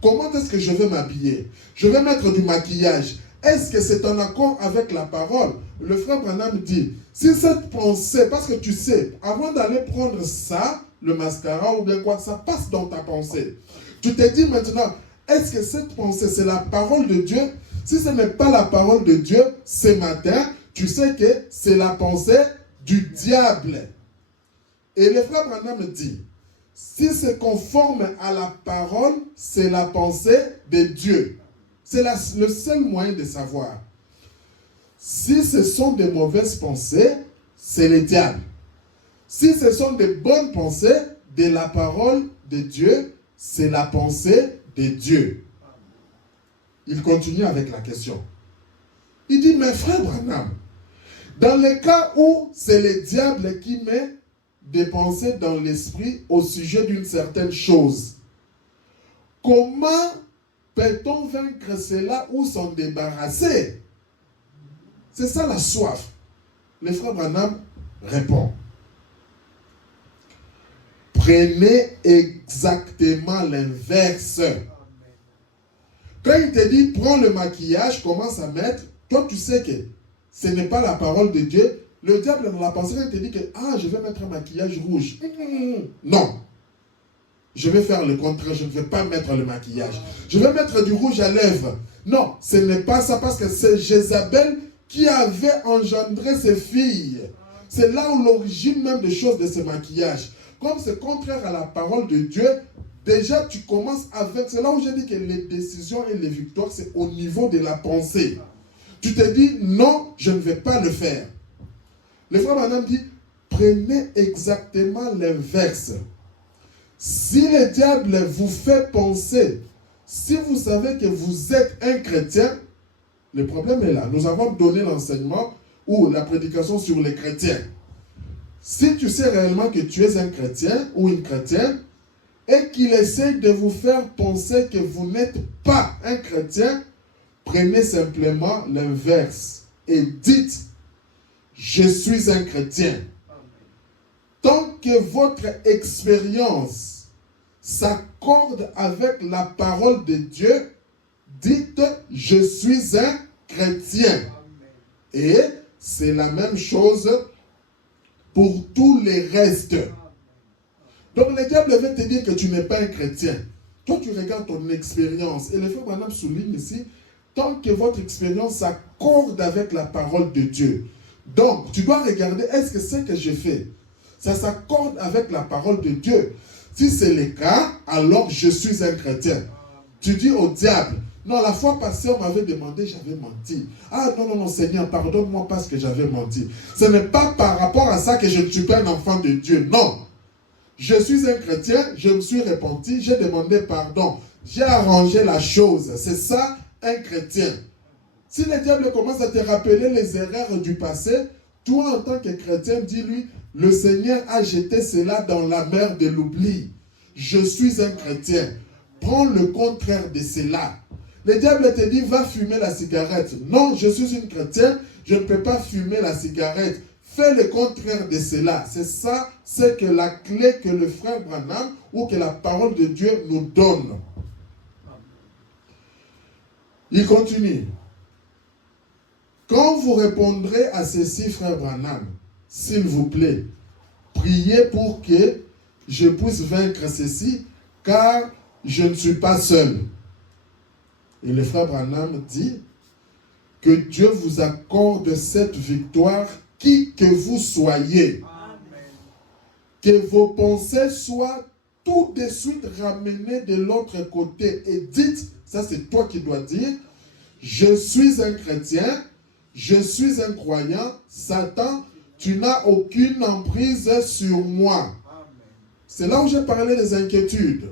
Comment est-ce que je vais m'habiller? Je vais mettre du maquillage. Est-ce que c'est en accord avec la parole? Le frère Branham dit, si cette pensée, parce que tu sais, avant d'aller prendre ça, le mascara ou bien quoi, ça passe dans ta pensée. Tu te dis maintenant, est-ce que cette pensée, c'est la parole de Dieu? Si ce n'est pas la parole de Dieu, ce matin, tu sais que c'est la pensée du diable. Et le frère Branham dit, si c'est conforme à la parole, c'est la pensée de Dieu. C'est le seul moyen de savoir. Si ce sont des mauvaises pensées, c'est le diable. Si ce sont des bonnes pensées de la parole de Dieu, c'est la pensée de Dieu. Il continue avec la question. Il dit, mais frère Branham, dans le cas où c'est le diable qui met des pensées dans l'esprit au sujet d'une certaine chose, comment peut-on vaincre cela ou s'en débarrasser? C'est ça la soif. Le frère Branham répond. Prenez exactement l'inverse. Quand il te dit, prends le maquillage, commence à mettre, toi tu sais que ce n'est pas la parole de Dieu. Le diable dans la pensée, il te dit que, je vais mettre un maquillage rouge. Non. Je vais faire le contraire, je ne vais pas mettre le maquillage. Je vais mettre du rouge à lèvres. Non, ce n'est pas ça parce que c'est Jézabel qui avait engendré ses filles. C'est là où l'origine même des choses de ce maquillage. Comme c'est contraire à la parole de Dieu, déjà tu commences avec... C'est là où j'ai dit que les décisions et les victoires, c'est au niveau de la pensée. Tu te dis, non, je ne vais pas le faire. Le frère Branham dit, prenez exactement l'inverse. Si le diable vous fait penser, si vous savez que vous êtes un chrétien, le problème est là. Nous avons donné l'enseignement ou la prédication sur les chrétiens. Si tu sais réellement que tu es un chrétien ou une chrétienne et qu'il essaie de vous faire penser que vous n'êtes pas un chrétien, prenez simplement l'inverse et dites, je suis un chrétien. Tant que votre expérience s'accorde avec la parole de Dieu, dites, je suis un chrétien. Et c'est la même chose pour tous les restes. Donc le diable veut te dire que tu n'es pas un chrétien. Toi tu regardes ton expérience. Et le frère Branham souligne ici, tant que votre expérience s'accorde avec la parole de Dieu. Donc tu dois regarder, est-ce que ce que je fais, ça s'accorde avec la parole de Dieu? Si c'est le cas, alors je suis un chrétien. Tu dis au diable, non, la fois passée, on m'avait demandé, j'avais menti. Ah non, Seigneur, pardonne-moi parce que j'avais menti. Ce n'est pas par rapport à ça que je ne suis pas un enfant de Dieu. Non. Je suis un chrétien, je me suis repenti, j'ai demandé pardon. J'ai arrangé la chose. C'est ça, un chrétien. Si le diable commence à te rappeler les erreurs du passé, toi en tant que chrétien, dis-lui, le Seigneur a jeté cela dans la mer de l'oubli. Je suis un chrétien. Prends le contraire de cela. Le diable te dit, va fumer la cigarette. Non, je suis une chrétienne, je ne peux pas fumer la cigarette. fait le contraire de cela. C'est ça, c'est que la clé que le frère Branham ou que la parole de Dieu nous donne. Il continue. Quand vous répondrez à ceci, frère Branham, s'il vous plaît, priez pour que je puisse vaincre ceci, car je ne suis pas seul. Et le frère Branham dit que Dieu vous accorde cette victoire, qui que vous soyez. Amen. Que vos pensées soient tout de suite ramenées de l'autre côté. Et dites, ça c'est toi qui dois dire, je suis un chrétien, je suis un croyant, Satan, tu n'as aucune emprise sur moi. Amen. C'est là où j'ai parlé des inquiétudes.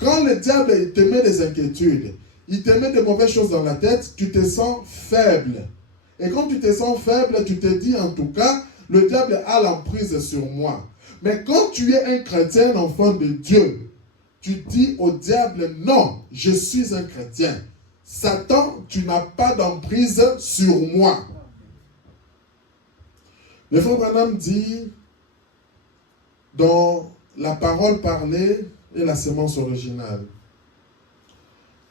Quand le diable te met des inquiétudes, il te met de mauvaises choses dans la tête, tu te sens faible. Et quand tu te sens faible, tu te dis en tout cas, le diable a l'emprise sur moi. Mais quand tu es un chrétien, un enfant de Dieu, tu dis au diable, non, je suis un chrétien. Satan, tu n'as pas d'emprise sur moi. Le frère Branham dit, dans la parole parlée et la sémence originale,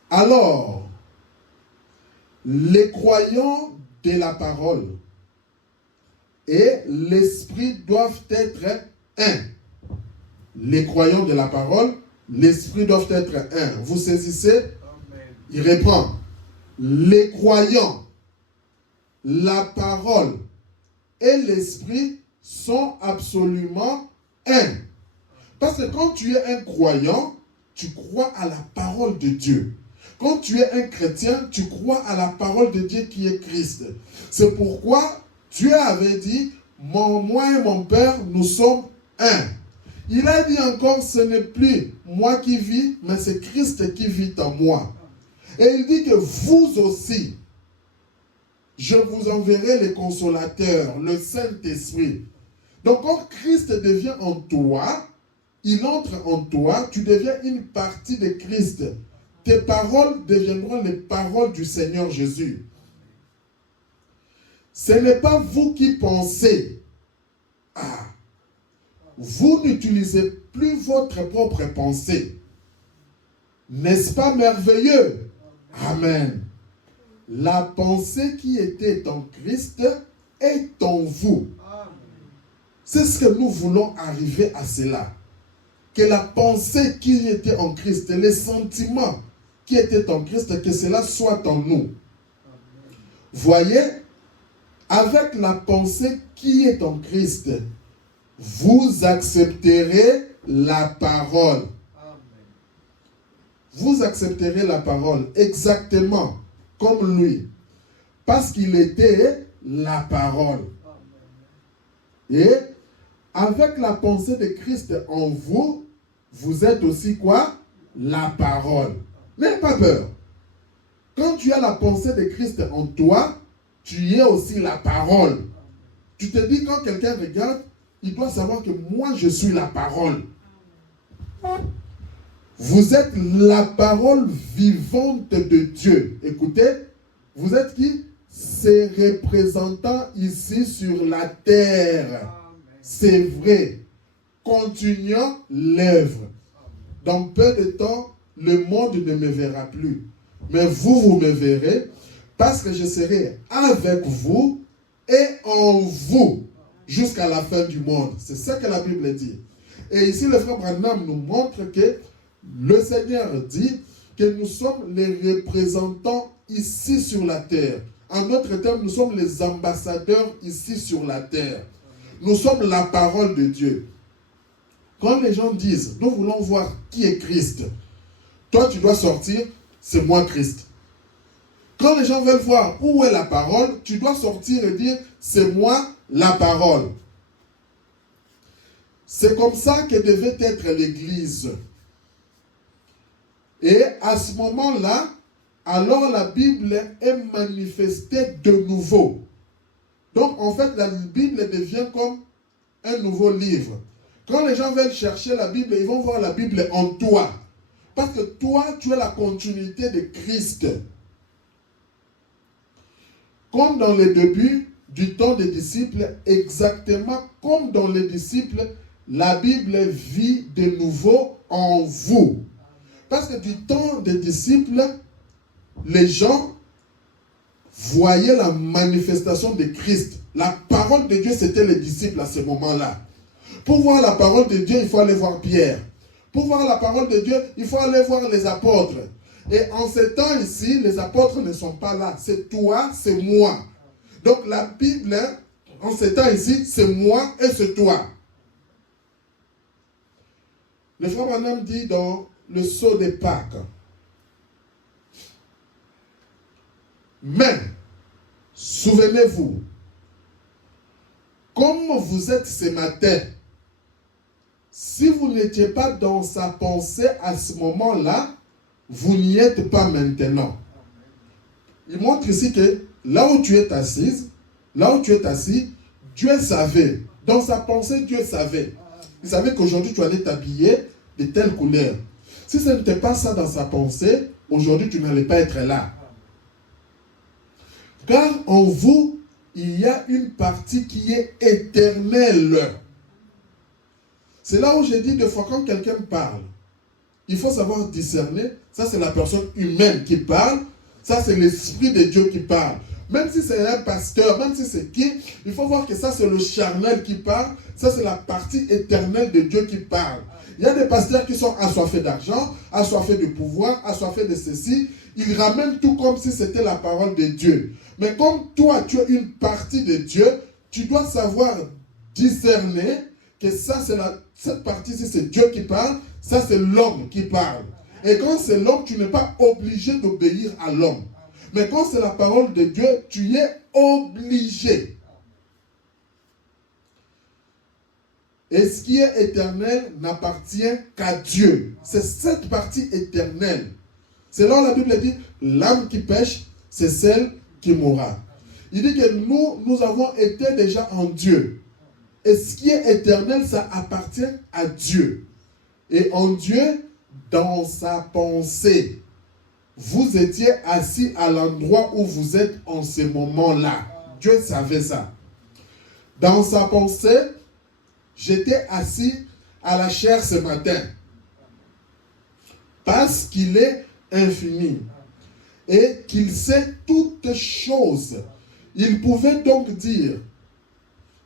alors, les croyants de la parole et l'esprit doivent être un. Les croyants de la parole, l'esprit doivent être un. Vous saisissez? Amen. Il répond, les croyants, la parole et l'esprit sont absolument un. Parce que quand tu es un croyant, tu crois à la parole de Dieu. Quand tu es un chrétien, tu crois à la parole de Dieu qui est Christ. C'est pourquoi Dieu avait dit, moi et mon Père, nous sommes un. Il a dit encore, ce n'est plus moi qui vis, mais c'est Christ qui vit en moi. Et il dit que vous aussi, je vous enverrai le consolateur, le Saint-Esprit. Donc quand Christ devient en toi, il entre en toi, tu deviens une partie de Christ. Tes paroles deviendront les paroles du Seigneur Jésus. Ce n'est pas vous qui pensez. Ah, vous n'utilisez plus votre propre pensée. N'est-ce pas merveilleux? Amen. La pensée qui était en Christ est en vous. Amen. C'est ce que nous voulons arriver à cela. Que la pensée qui était en Christ, les sentiments qui étaient en Christ, que cela soit en nous. Voyez, avec la pensée qui est en Christ, vous accepterez la parole. Amen. Vous accepterez la parole exactement comme lui. Parce qu'il était la parole. Amen. Et avec la pensée de Christ en vous, vous êtes aussi quoi? La parole. N'aie pas peur. Quand tu as la pensée de Christ en toi, tu es aussi la parole. Tu te dis, quand quelqu'un regarde, il doit savoir que moi, je suis la parole. Vous êtes la parole vivante de Dieu. Écoutez, vous êtes qui? Ses représentants ici sur la terre. Amen. C'est vrai. Continuons l'œuvre. Dans peu de temps, le monde ne me verra plus. Mais vous, vous me verrez parce que je serai avec vous et en vous jusqu'à la fin du monde. C'est ça que la Bible dit. Et ici, le frère Branham nous montre que le Seigneur dit que nous sommes les représentants ici sur la terre. En d'autres termes, nous sommes les ambassadeurs ici sur la terre. Nous sommes la parole de Dieu. Quand les gens disent, nous voulons voir qui est Christ, toi tu dois sortir, c'est moi Christ. Quand les gens veulent voir où est la parole, tu dois sortir et dire, c'est moi la parole. C'est comme ça que devait être l'Église. Et à ce moment-là, alors la Bible est manifestée de nouveau. Donc en fait, la Bible devient comme un nouveau livre. Quand les gens veulent chercher la Bible, ils vont voir la Bible en toi. Parce que toi, tu es la continuité de Christ. Comme dans le début, du temps des disciples, exactement comme dans les disciples, la Bible vit de nouveau en vous. Parce que du temps des disciples, les gens voyaient la manifestation de Christ. La parole de Dieu, c'était les disciples à ce moment-là. Pour voir la parole de Dieu, il faut aller voir Pierre. Pour voir la parole de Dieu, il faut aller voir les apôtres. Et en ce temps ici, les apôtres ne sont pas là. C'est toi, c'est moi. Donc la Bible, en ce temps ici, c'est moi et c'est toi. Le frère Branham dit dans le sceau de Pâques, mais, souvenez-vous, comme vous êtes ce matin, si vous n'étiez pas dans sa pensée à ce moment-là, vous n'y êtes pas maintenant. Il montre ici que là où tu es assise, là où tu es assis, Dieu savait. Dans sa pensée, Dieu savait. Il savait qu'aujourd'hui tu allais t'habiller de telle couleur. Si ce n'était pas ça dans sa pensée, aujourd'hui tu n'allais pas être là. Car en vous, il y a une partie qui est éternelle. C'est là où j'ai dit deux fois quand quelqu'un parle, il faut savoir discerner. Ça c'est la personne humaine qui parle. Ça c'est l'Esprit de Dieu qui parle. Même si c'est un pasteur, même si c'est qui, il faut voir que ça c'est le charnel qui parle. Ça c'est la partie éternelle de Dieu qui parle. Il y a des pasteurs qui sont assoiffés d'argent, assoiffés de pouvoir, assoiffés de ceci. Ils ramènent tout comme si c'était la parole de Dieu. Mais comme toi, tu es une partie de Dieu, tu dois savoir discerner que ça, cette partie-ci, c'est Dieu qui parle, ça, c'est l'homme qui parle. Et quand c'est l'homme, tu n'es pas obligé d'obéir à l'homme. Mais quand c'est la parole de Dieu, tu y es obligé. Et ce qui est éternel n'appartient qu'à Dieu. C'est cette partie éternelle. C'est là où la Bible dit, l'âme qui pêche, c'est celle qui mourra. Il dit que nous avons été déjà en Dieu. Et ce qui est éternel, ça appartient à Dieu. Et en Dieu, dans sa pensée, vous étiez assis à l'endroit où vous êtes en ce moment-là. Dieu savait ça. Dans sa pensée, j'étais assis à la chair ce matin. Parce qu'il est infini. Et qu'il sait toutes choses. Il pouvait donc dire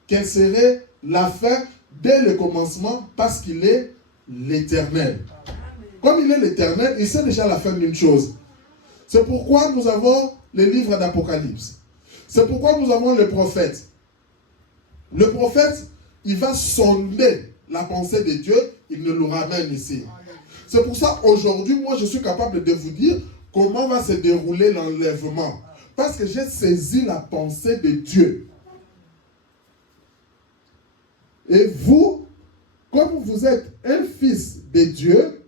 quelle serait la fin dès le commencement parce qu'il est l'éternel. Comme il est l'éternel, il sait déjà la fin d'une chose. C'est pourquoi nous avons les livres d'Apocalypse. C'est pourquoi nous avons le prophète. Le prophète, il va sonder la pensée de Dieu, il nous le ramène ici. C'est pour ça, aujourd'hui, moi, je suis capable de vous dire comment va se dérouler l'enlèvement. Parce que j'ai saisi la pensée de Dieu. Et vous, comme vous êtes un fils de Dieu,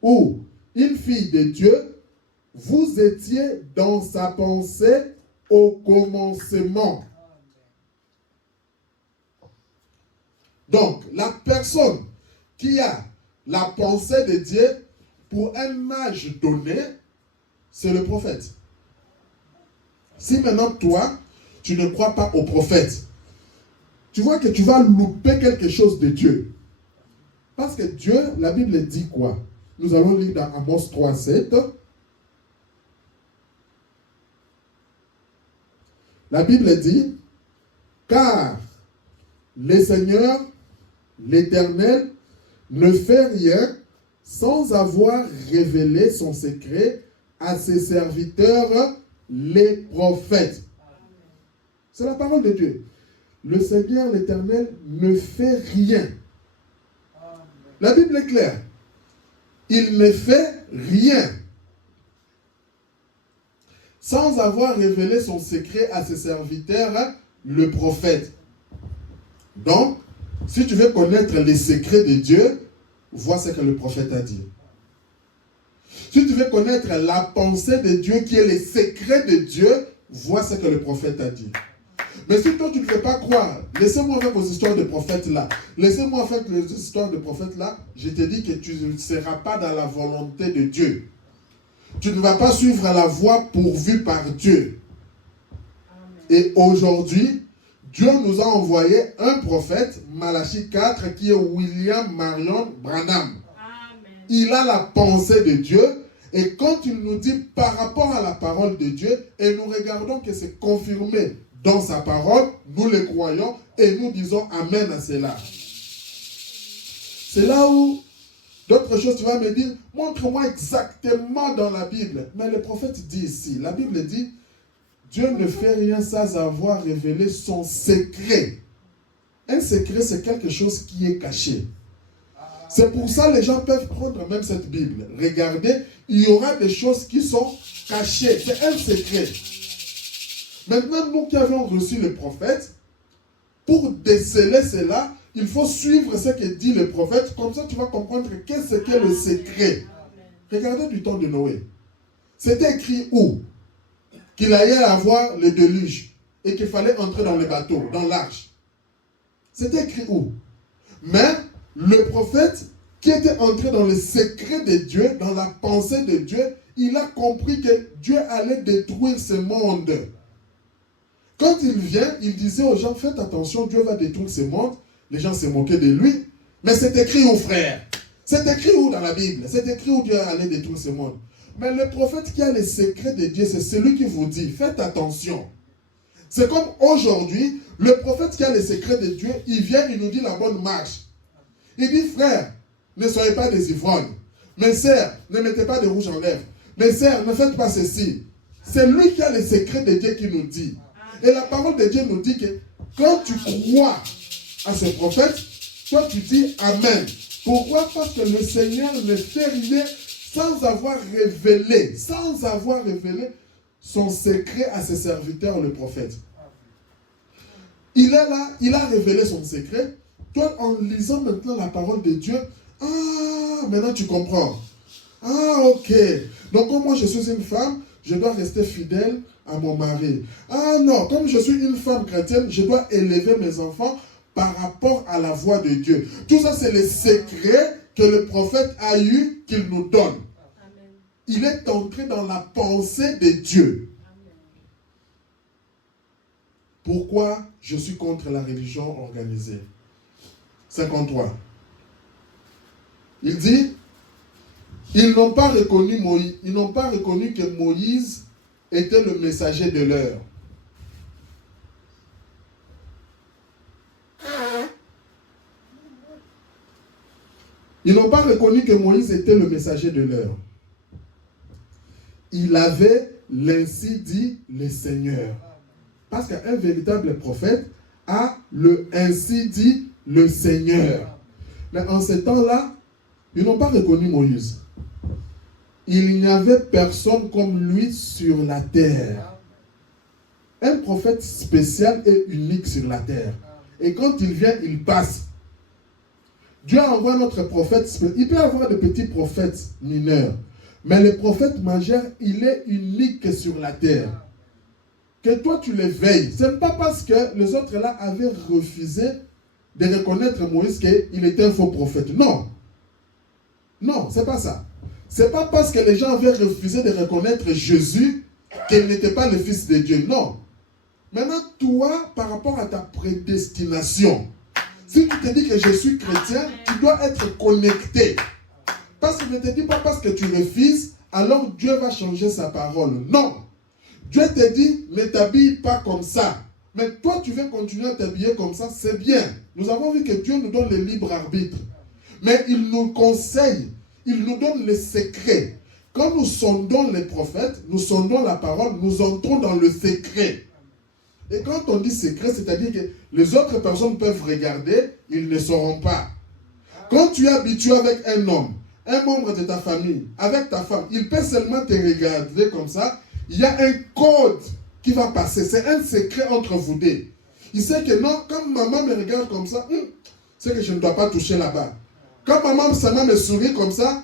ou une fille de Dieu, vous étiez dans sa pensée au commencement. Donc, la personne qui a la pensée de Dieu pour un âge donné, c'est le prophète. Si maintenant toi, tu ne crois pas au prophète, tu vois que tu vas louper quelque chose de Dieu. Parce que Dieu, la Bible dit quoi? Nous allons lire dans Amos 3:7. La Bible dit, car le Seigneur, l'Éternel, ne fait rien sans avoir révélé son secret à ses serviteurs, les prophètes. C'est la parole de Dieu. Le Seigneur, l'Éternel, ne fait rien. La Bible est claire. Il ne fait rien sans avoir révélé son secret à ses serviteurs, le prophète. Donc, si tu veux connaître les secrets de Dieu, vois ce que le prophète a dit. Si tu veux connaître la pensée de Dieu, qui est les secrets de Dieu, vois ce que le prophète a dit. Mais si toi tu ne veux pas croire, laissez-moi faire vos histoires de prophètes là. Laissez-moi faire les histoires de prophètes là. Je te dis que tu ne seras pas dans la volonté de Dieu. Tu ne vas pas suivre la voie pourvue par Dieu. Et aujourd'hui, Dieu nous a envoyé un prophète, Malachie 4, qui est William Marion Branham. Il a la pensée de Dieu. Et quand il nous dit par rapport à la parole de Dieu, et nous regardons que c'est confirmé dans sa parole, nous le croyons et nous disons Amen à cela. C'est là où d'autres choses, tu vas me dire, montre-moi exactement dans la Bible. Mais le prophète dit ici, la Bible dit, Dieu ne fait rien sans avoir révélé son secret. Un secret, c'est quelque chose qui est caché. C'est pour ça que les gens peuvent prendre même cette Bible. Regardez, il y aura des choses qui sont cachées. C'est un secret. Maintenant, nous qui avons reçu le prophète, pour déceler cela, il faut suivre ce que dit le prophète. Comme ça, tu vas comprendre qu'est-ce qu'est le secret. Regardez du temps de Noé. C'était écrit où? Qu'il allait avoir le déluge et qu'il fallait entrer dans le bateau, dans l'arche. C'était écrit où? Mais le prophète qui était entré dans le secret de Dieu, dans la pensée de Dieu, il a compris que Dieu allait détruire ce monde. Quand il vient, il disait aux gens, faites attention, Dieu va détruire ce monde. Les gens se moquaient de lui. Mais c'est écrit où, frère? C'est écrit où dans la Bible? C'est écrit où Dieu allait détruire ce monde. Mais le prophète qui a les secrets de Dieu, c'est celui qui vous dit, faites attention. C'est comme aujourd'hui, le prophète qui a les secrets de Dieu, il vient, il nous dit la bonne marche. Il dit, frère, ne soyez pas des ivrognes. Mes sœurs, ne mettez pas de rouge en lèvres. Mes sœurs, ne faites pas ceci. C'est lui qui a les secrets de Dieu qui nous dit. Et la parole de Dieu nous dit que quand tu crois à ce prophète, toi tu dis Amen. Pourquoi? Parce que le Seigneur ne fait rien sans avoir révélé son secret à ses serviteurs, le prophète. Il est là, il a révélé son secret. Toi, en lisant maintenant la parole de Dieu, maintenant tu comprends. Ok. Donc, comme moi je suis une femme, je dois rester fidèle à mon mari. Non, comme je suis une femme chrétienne, je dois élever mes enfants par rapport à la voix de Dieu. Tout ça, c'est les secrets que le prophète a eu, qu'il nous donne. Amen. Il est entré dans la pensée de Dieu. Amen. Pourquoi je suis contre la religion organisée? 53. Il dit, ils n'ont pas reconnu Moïse, ils n'ont pas reconnu que Moïse était le messager de l'heure. Ils n'ont pas reconnu que Moïse était le messager de l'heure. Il avait l'ainsi dit le Seigneur. Parce qu'un véritable prophète a le ainsi dit le Seigneur. Mais en ce temps-là, ils n'ont pas reconnu Moïse. Il n'y avait personne comme lui sur la terre. Un prophète spécial et unique sur la terre. Et quand il vient, il passe. Dieu envoie notre prophète. Il peut y avoir de petits prophètes mineurs. Mais le prophète majeur, il est unique sur la terre. Que toi, tu les veilles. Ce n'est pas parce que les autres là avaient refusé de reconnaître Moïse qu'il était un faux prophète. Non. Non, c'est pas ça. C'est pas parce que les gens avaient refusé de reconnaître Jésus qu'il n'était pas le Fils de Dieu. Non. Maintenant, toi, par rapport à ta prédestination, si tu te dis que je suis chrétien, tu dois être connecté. Parce que ne te dis pas parce que tu refuses, alors Dieu va changer sa parole. Non. Dieu te dit, ne t'habille pas comme ça. Mais toi, tu veux continuer à t'habiller comme ça, c'est bien. Nous avons vu que Dieu nous donne le libre arbitre. Mais il nous conseille, il nous donne les secrets. Quand nous sondons les prophètes, nous sondons la parole, nous entrons dans le secret. Et quand on dit secret, c'est-à-dire que les autres personnes peuvent regarder, ils ne sauront pas. Quand tu es habitué avec un homme, un membre de ta famille, avec ta femme, il peut seulement te regarder comme ça. Il y a un code qui va passer. C'est un secret entre vous deux. Il sait que non, quand maman me regarde comme ça, c'est que je ne dois pas toucher là-bas. Quand maman seulement me sourit comme ça,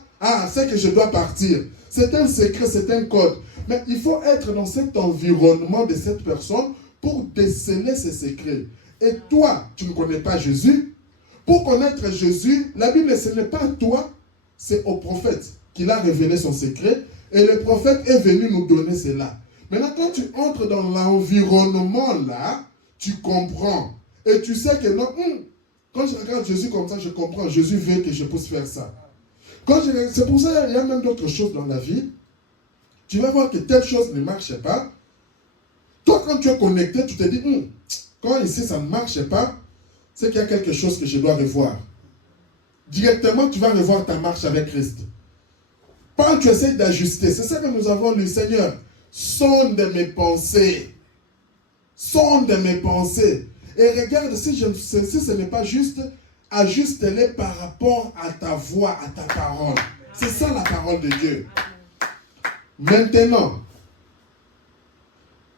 c'est que je dois partir. C'est un secret, c'est un code. Mais il faut être dans cet environnement de cette personne pour déceler ces secrets. Et toi, tu ne connais pas Jésus. Pour connaître Jésus, la Bible, ce n'est pas à toi, c'est au prophète qu'il a révélé son secret. Et le prophète est venu nous donner cela. Maintenant, quand tu entres dans l'environnement là, tu comprends. Et tu sais que non, quand je regarde Jésus comme ça, je comprends. Jésus veut que je puisse faire ça. C'est pour ça qu'il y a même d'autres choses dans la vie. Tu vas voir que telle chose ne marche pas. Toi, quand tu es connecté, tu te dis, quand ici ça ne marche pas, c'est qu'il y a quelque chose que je dois revoir. Directement, tu vas revoir ta marche avec Christ. Quand tu essaies d'ajuster, c'est ça que nous avons lu, Seigneur, sonde mes pensées. Sonde mes pensées. Et regarde, si ce n'est pas juste, ajuste-les par rapport à ta voix, à ta parole. C'est ça la parole de Dieu. Maintenant,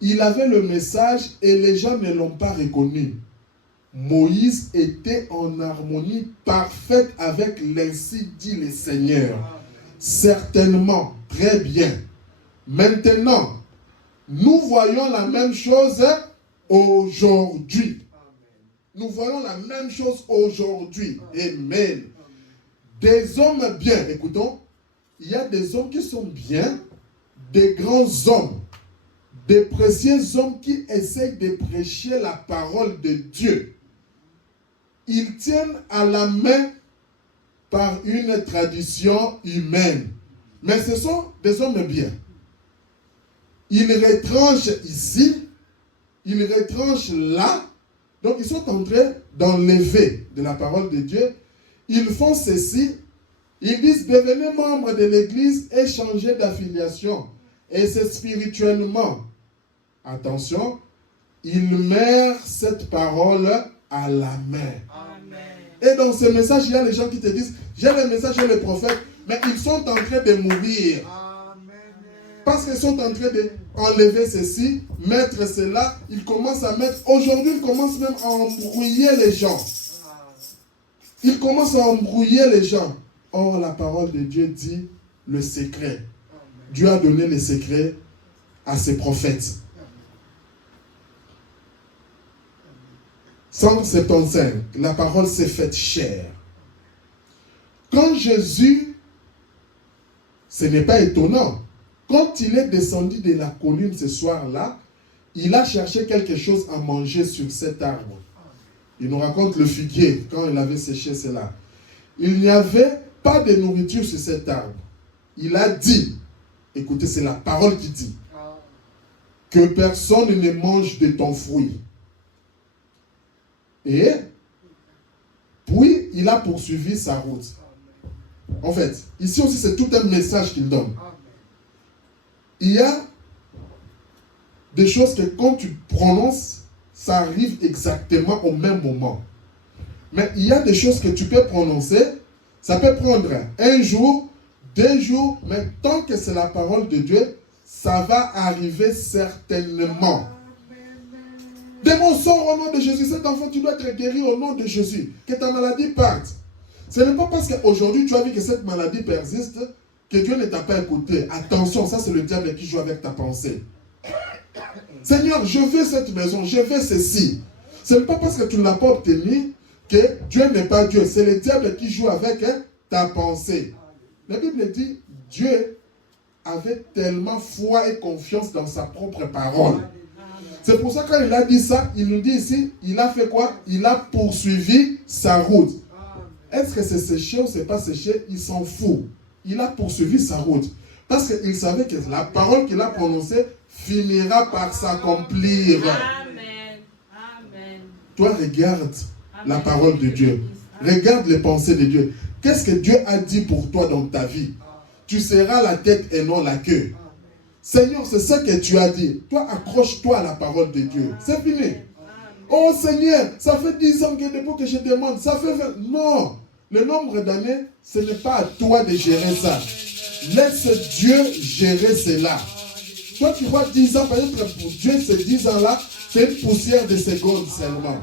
il avait le message et les gens ne l'ont pas reconnu. Moïse était en harmonie parfaite avec l'ainsi dit le Seigneur. Certainement, très bien. Maintenant, nous voyons la même chose aujourd'hui. Nous voyons la même chose aujourd'hui. Amen. Des hommes bien, écoutons, il y a des hommes qui sont bien, des grands hommes, des précieux hommes qui essayent de prêcher la parole de Dieu. Ils tiennent à la main par une tradition humaine. Mais ce sont des hommes bien. Ils retranchent ici, ils retranchent là. Donc ils sont en train d'enlever de la parole de Dieu. Ils font ceci. Ils disent devenez membre de l'église et changez d'affiliation. Et c'est spirituellement. Attention, ils mettent cette parole à la main. Amen. Et dans ce message, il y a les gens qui te disent j'ai le message, j'ai le prophète, mais ils sont en train de mourir. Amen. Parce qu'ils sont en train d'enlever ceci, mettre cela, ils commencent à mettre. Aujourd'hui, ils commencent même à embrouiller les gens. Ils commencent à embrouiller les gens. Or, la parole de Dieu dit le secret. Dieu a donné les secrets à ses prophètes. 175, la parole s'est faite chair. Quand Jésus, ce n'est pas étonnant, quand il est descendu de la colline ce soir-là, il a cherché quelque chose à manger sur cet arbre. Il nous raconte le figuier, quand il avait séché cela. Il n'y avait pas de nourriture sur cet arbre. Il a dit, écoutez, c'est la parole qui dit, que personne ne mange de ton fruit. Et puis, il a poursuivi sa route. En fait, ici aussi, c'est tout un message qu'il donne. Il y a des choses que quand tu prononces, ça arrive exactement au même moment. Mais il y a des choses que tu peux prononcer, ça peut prendre un jour, 2 jours, mais tant que c'est la parole de Dieu, ça va arriver certainement. Démon, sors au nom de Jésus. Cet enfant, tu dois être guéri au nom de Jésus. Que ta maladie parte. Ce n'est pas parce qu'aujourd'hui tu as vu que cette maladie persiste que Dieu ne t'a pas écouté. Attention, ça c'est le diable qui joue avec ta pensée. Seigneur, je veux cette maison, je veux ceci. Ce n'est pas parce que tu ne l'as pas obtenu que Dieu n'est pas Dieu. C'est le diable qui joue avec ta pensée. La Bible dit, Dieu avait tellement foi et confiance dans sa propre parole. C'est pour ça que quand il a dit ça, il nous dit ici, il a fait quoi? Il a poursuivi sa route. Est-ce que c'est séché ou c'est pas séché? Il s'en fout. Il a poursuivi sa route. Parce qu'il savait que la parole qu'il a prononcée finira par s'accomplir. Amen. Amen. Toi, regarde la parole de Dieu. Regarde les pensées de Dieu. Qu'est-ce que Dieu a dit pour toi dans ta vie? Tu seras la tête et non la queue. Seigneur, c'est ça que tu as dit. Toi, accroche-toi à la parole de Dieu. C'est fini. Oh Seigneur, ça fait 10 ans que depuis que je demande. Ça fait 20. Non. Le nombre d'années, ce n'est pas à toi de gérer ça. Laisse Dieu gérer cela. Toi, tu vois 10 ans, peut-être pour Dieu, ces 10 ans-là, c'est une poussière de secondes seulement.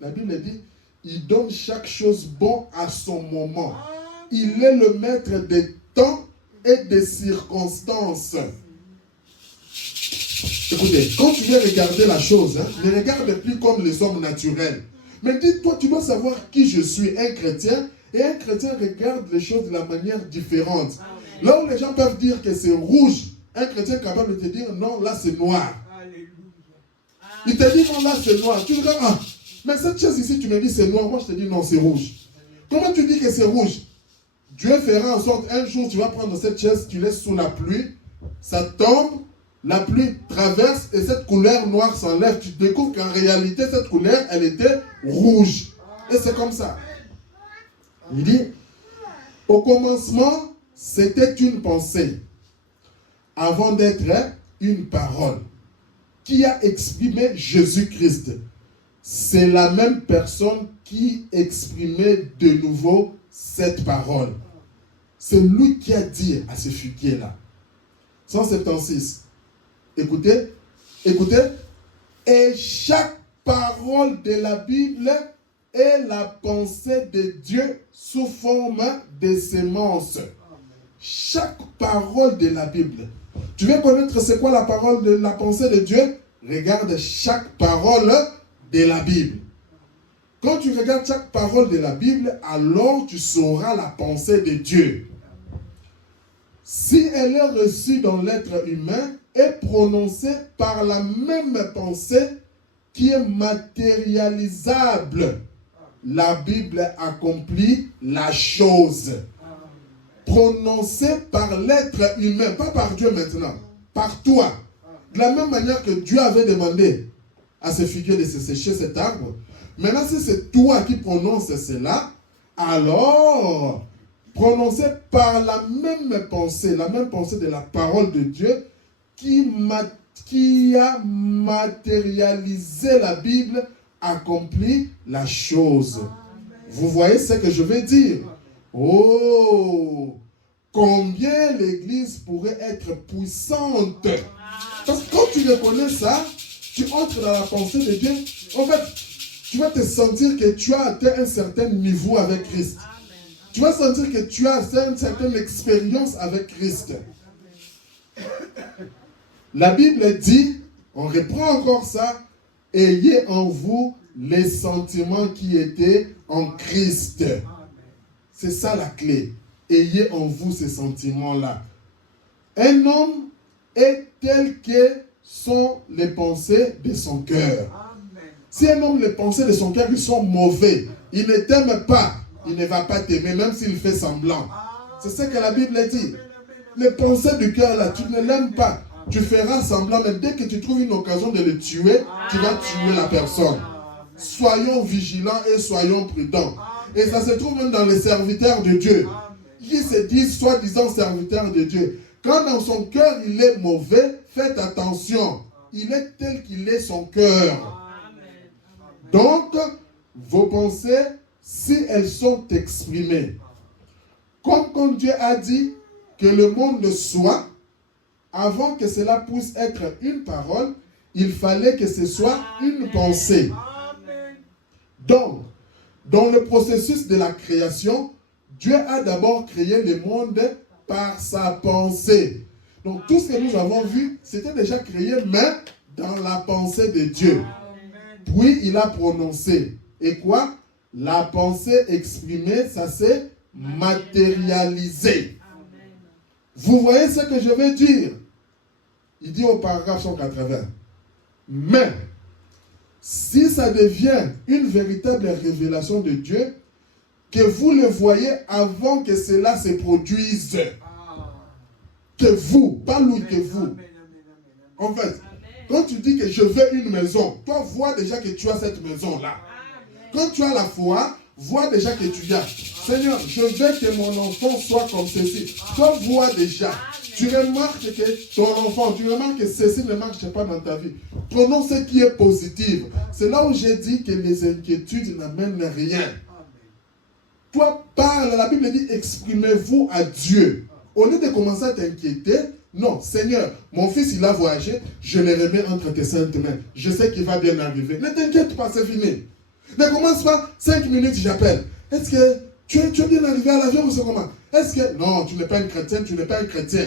La Bible dit, il donne chaque chose bon à son moment. Il est le maître des temps et des circonstances. Écoutez, quand tu viens regarder la chose, ne regarde plus comme les hommes naturels. Mais dis-toi, tu dois savoir qui je suis, un chrétien. Et un chrétien regarde les choses de la manière différente. Là où les gens peuvent dire que c'est rouge, Un chrétien est capable de te dire, non, là c'est noir. Alléluia. Il te dit, non, là c'est noir. Tu regardes, ah, mais cette chaise ici, tu me dis c'est noir. Moi, je te dis, non, c'est rouge. Comment tu dis que c'est rouge? Dieu fera en sorte, un jour, tu vas prendre cette chaise, tu laisses sous la pluie, ça tombe, la pluie traverse et cette couleur noire s'enlève. Tu découvres qu'en réalité, cette couleur, elle était rouge. Et c'est comme ça. Il dit, au commencement, c'était une pensée, avant d'être une parole, qui a exprimé Jésus-Christ. C'est la même personne qui exprimait de nouveau cette parole. C'est lui qui a dit à ce figuier-là. 176. Écoutez, écoutez. Et chaque parole de la Bible est la pensée de Dieu sous forme de sémence. Chaque parole de la Bible. Tu veux connaître c'est quoi la parole de la pensée de Dieu? Regarde chaque parole de la Bible. Quand tu regardes chaque parole de la Bible, alors tu sauras la pensée de Dieu. Si elle est reçue dans l'être humain et prononcée par la même pensée qui est matérialisable, la Bible accomplit la chose. Prononcée par l'être humain, pas par Dieu maintenant, par toi. De la même manière que Dieu avait demandé à ce figuier de se sécher cet arbre, maintenant si c'est toi qui prononces cela, alors prononcé par la même pensée de la parole de Dieu qui a matérialisé la Bible, accomplit la chose. Vous voyez ce que je veux dire? Oh, combien l'Église pourrait être puissante. Parce que quand tu reconnais ça, tu entres dans la pensée de Dieu. En fait, tu vas te sentir que tu as atteint un certain niveau avec Christ. Tu vas sentir que tu as une certaine expérience avec Christ. La Bible dit, on reprend encore ça, ayez en vous les sentiments qui étaient en Christ. C'est ça la clé. Ayez en vous ces sentiments-là. Un homme est tel que sont les pensées de son cœur. Si un homme, les pensées de son cœur, ils sont mauvais, il ne t'aime pas, il ne va pas t'aimer, même s'il fait semblant. C'est ce que la Bible dit. Les pensées du cœur, là, tu ne l'aimes pas. Tu feras semblant, mais dès que tu trouves une occasion de le tuer, tu vas tuer la personne. Soyons vigilants et soyons prudents. Et ça se trouve même dans les serviteurs de Dieu. Qui se disent soi-disant serviteurs de Dieu. Quand dans son cœur il est mauvais, faites attention. Il est tel qu'il est son cœur. Donc, vos pensées, si elles sont exprimées, comme quand Dieu a dit que le monde soit, avant que cela puisse être une parole, il fallait que ce soit une pensée. Donc, dans le processus de la création, Dieu a d'abord créé le monde par sa pensée. Donc, tout ce que nous avons vu, c'était déjà créé, mais dans la pensée de Dieu. Puis, il a prononcé. Et quoi? La pensée exprimée, ça s'est matérialisé. Vous voyez ce que je veux dire? Il dit au paragraphe 180. Mais, si ça devient une véritable révélation de Dieu, que vous le voyez avant que cela se produise. Que vous, pas lui, que vous. En fait, quand tu dis que je veux une maison, toi vois déjà que tu as cette maison-là. Quand tu as la foi, vois déjà que tu y as. Seigneur, je veux que mon enfant soit comme ceci. Toi vois déjà. Tu remarques que ton enfant, tu remarques que ceci ne marche pas dans ta vie. Prenons ce qui est positif. C'est là où j'ai dit que les inquiétudes n'amènent rien. Toi, parle, la Bible dit, exprimez-vous à Dieu. Au lieu de commencer à t'inquiéter, non, Seigneur, mon fils, il a voyagé, je le remets entre tes saintes mains. Je sais qu'il va bien arriver. Ne t'inquiète pas, c'est fini. Ne commence pas, 5 minutes, j'appelle. Est-ce que tu es bien arrivé à l'avion ou c'est comment? Est-ce que, non, tu n'es pas une chrétienne, tu n'es pas un chrétien.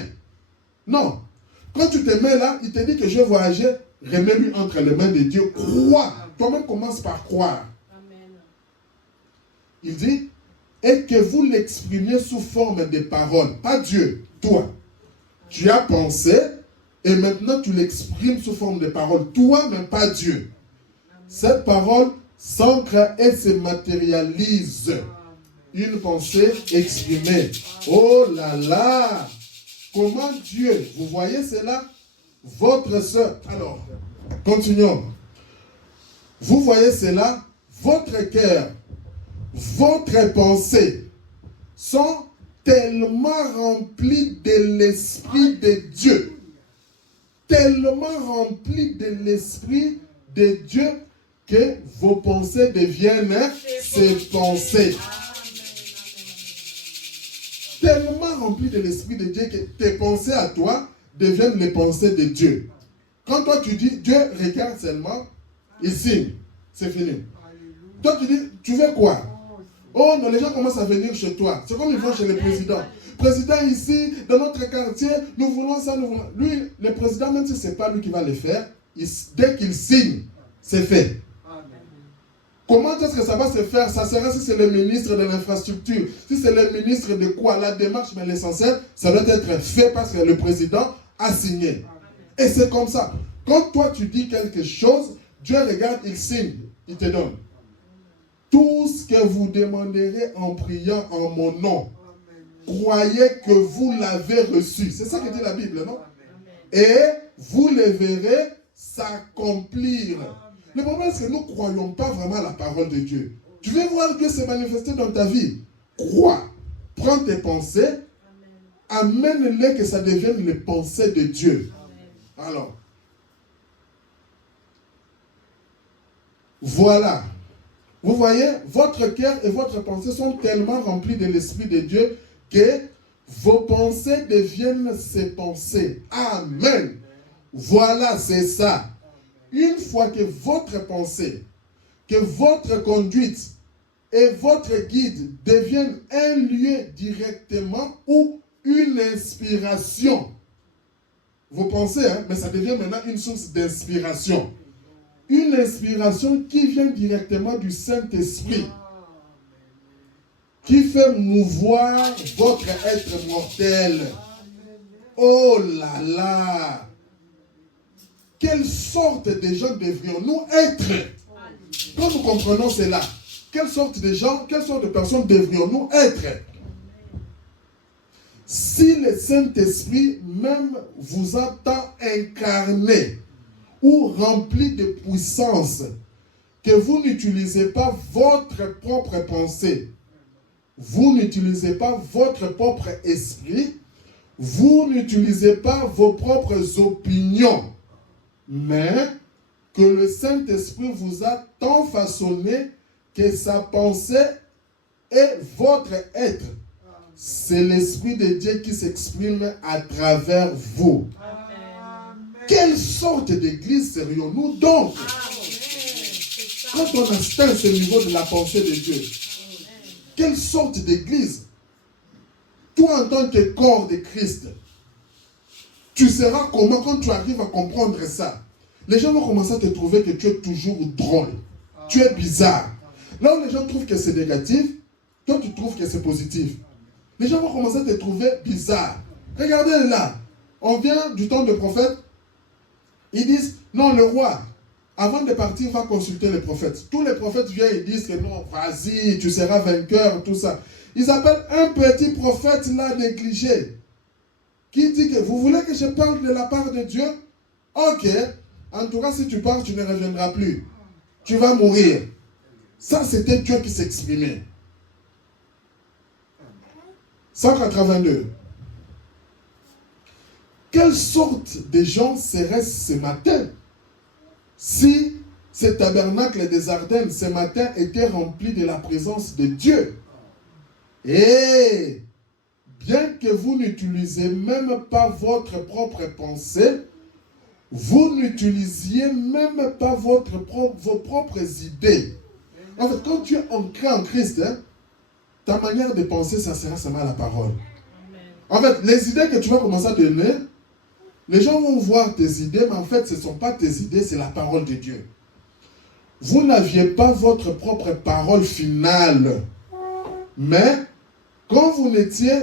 Non. Quand tu te mets là, il te dit que je vais voyager, remets-lui entre les mains de Dieu. Crois. Toi-même commence par croire. Amen. Il dit, et que vous l'exprimiez sous forme de paroles. Pas Dieu, toi. Tu as pensé et maintenant tu l'exprimes sous forme de parole. Toi, mais pas Dieu. Cette parole s'ancre et se matérialise. Une pensée exprimée. Oh là là! Comment Dieu, vous voyez cela? Votre sœur. Alors, continuons. Vous voyez cela? Votre cœur, votre pensée sont tellement remplis de l'Esprit de Dieu. Tellement remplis de l'Esprit de Dieu que vos pensées deviennent ses pensées. Tellement remplis de l'Esprit de Dieu que tes pensées à toi deviennent les pensées de Dieu. Quand toi tu dis, Dieu regarde seulement, il signe, c'est fini. Toi tu dis, tu veux quoi? Oh non, les gens commencent à venir chez toi. C'est comme ils vont chez le président. Président ici, dans notre quartier, nous voulons ça, nous voulons... Lui, le président, même si ce n'est pas lui qui va le faire, dès qu'il signe, c'est fait. Comment est-ce que ça va se faire? Ça sera si c'est le ministre de l'infrastructure, si c'est le ministre de quoi? La démarche, mais l'essentiel, ça doit être fait parce que le président a signé. Et c'est comme ça. Quand toi tu dis quelque chose, Dieu regarde, il signe, il te donne. Tout ce que vous demanderez en priant en mon nom, croyez que vous l'avez reçu. C'est ça que dit la Bible, non? Et vous le verrez s'accomplir. Le problème, c'est que nous ne croyons pas vraiment à la parole de Dieu. Tu veux voir Dieu se manifester dans ta vie? Crois. Prends tes pensées. Amène-les que ça devienne les pensées de Dieu. Alors. Voilà. Vous voyez, votre cœur et votre pensée sont tellement remplis de l'Esprit de Dieu que vos pensées deviennent ses pensées. Amen. Voilà, c'est ça. Une fois que votre pensée, que votre conduite et votre guide deviennent un lieu directement ou une inspiration. Vous pensez, hein, mais ça devient maintenant une source d'inspiration. Une inspiration qui vient directement du Saint-Esprit, qui fait mouvoir votre être mortel. Oh là là! Quelle sorte de gens devrions-nous être? Quand nous comprenons cela, quelle sorte de gens, quelle sorte de personnes devrions-nous être? Si le Saint-Esprit même vous a tant incarné ou rempli de puissance que vous n'utilisez pas votre propre pensée, vous n'utilisez pas votre propre esprit, vous n'utilisez pas vos propres opinions, mais que le Saint-Esprit vous a tant façonné que sa pensée est votre être. C'est l'Esprit de Dieu qui s'exprime à travers vous. Quelle sorte d'église serions-nous donc? Quand on atteint ce niveau de la pensée de Dieu, quelle sorte d'église? Toi en tant que corps de Christ, tu seras comment quand tu arrives à comprendre ça? Les gens vont commencer à te trouver que tu es toujours drôle. Tu es bizarre. Là où les gens trouvent que c'est négatif, toi tu trouves que c'est positif. Les gens vont commencer à te trouver bizarre. Regardez là, on vient du temps de prophète. Ils disent, non, le roi, avant de partir, va consulter les prophètes. Tous les prophètes viennent et disent que non, vas-y, tu seras vainqueur, tout ça. Ils appellent un petit prophète là négligé, qui dit que vous voulez que je parle de la part de Dieu? Ok, en tout cas, si tu parles, tu ne reviendras plus. Tu vas mourir. Ça, c'était Dieu qui s'exprimait. 182. Quelle sorte de gens serait ce matin si ce tabernacle des Ardennes ce matin était rempli de la présence de Dieu? Et bien que vous n'utilisiez même pas votre propre pensée, vous n'utilisiez même pas vos propres idées. En fait, quand tu es ancré en Christ, hein, ta manière de penser, ça sera seulement la parole. En fait, les idées que tu vas commencer à donner, les gens vont voir tes idées, mais en fait, ce ne sont pas tes idées, c'est la parole de Dieu. Vous n'aviez pas votre propre parole finale. Mais, quand vous n'étiez,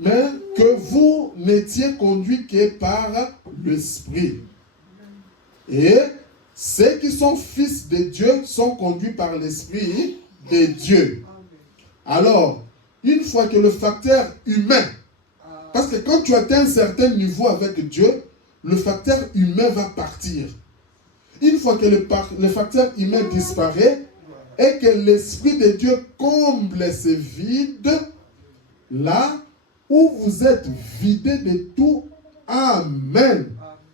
mais que vous n'étiez conduits que par l'Esprit. Et ceux qui sont fils de Dieu sont conduits par l'Esprit de Dieu. Alors, une fois que le facteur humain, parce que quand tu atteins un certain niveau avec Dieu, le facteur humain va partir. Une fois que le facteur humain disparaît et que l'Esprit de Dieu comble ce vide, là où vous êtes vidé de tout, Amen.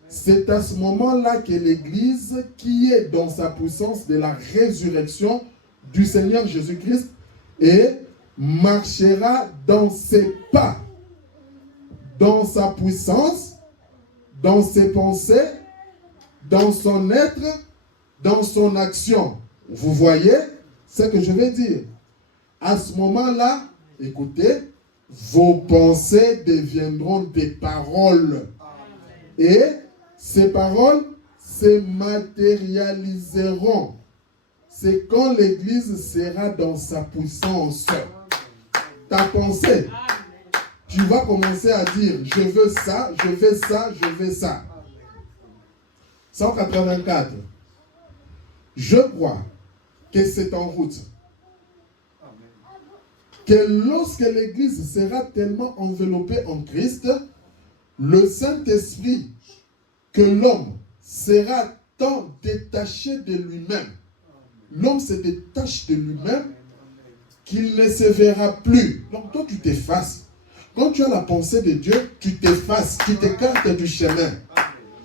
C'est à ce moment-là que l'Église, qui est dans sa puissance de la résurrection du Seigneur Jésus-Christ, et marchera dans ses pas, dans sa puissance, dans ses pensées, dans son être, dans son action. Vous voyez ce que je vais dire? À ce moment-là, écoutez, vos pensées deviendront des paroles. Et ces paroles se matérialiseront. C'est quand l'Église sera dans sa puissance. Ta pensée, tu vas commencer à dire, je veux ça, je veux ça, je veux ça. 184. Je crois que c'est en route. Que lorsque l'Église sera tellement enveloppée en Christ, le Saint-Esprit, que l'homme sera tant détaché de lui-même, l'homme se détache de lui-même, qu'il ne se verra plus. Donc toi tu t'effaces. Quand tu as la pensée de Dieu, tu t'effaces, tu t'écartes du chemin.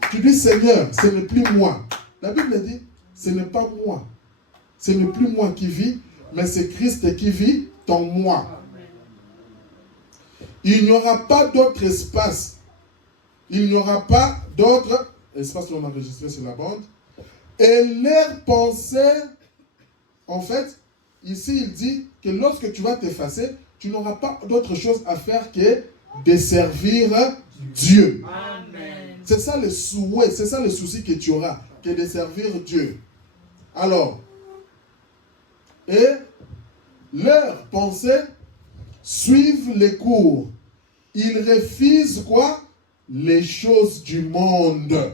Tu dis, Seigneur, ce n'est plus moi. La Bible dit, ce n'est pas moi. Ce n'est plus moi qui vis, mais c'est Christ qui vit en moi. Il n'y aura pas d'autre espace. Il n'y aura pas d'autre espace qu'on a enregistré sur la bande. Et leurs pensées, en fait, ici il dit que lorsque tu vas t'effacer, tu n'auras pas d'autre chose à faire que de servir Dieu. Amen. C'est ça le souhait, c'est ça le souci que tu auras, que de servir Dieu. Alors, et leurs pensées suivent les cours. Ils refusent quoi? Les choses du monde.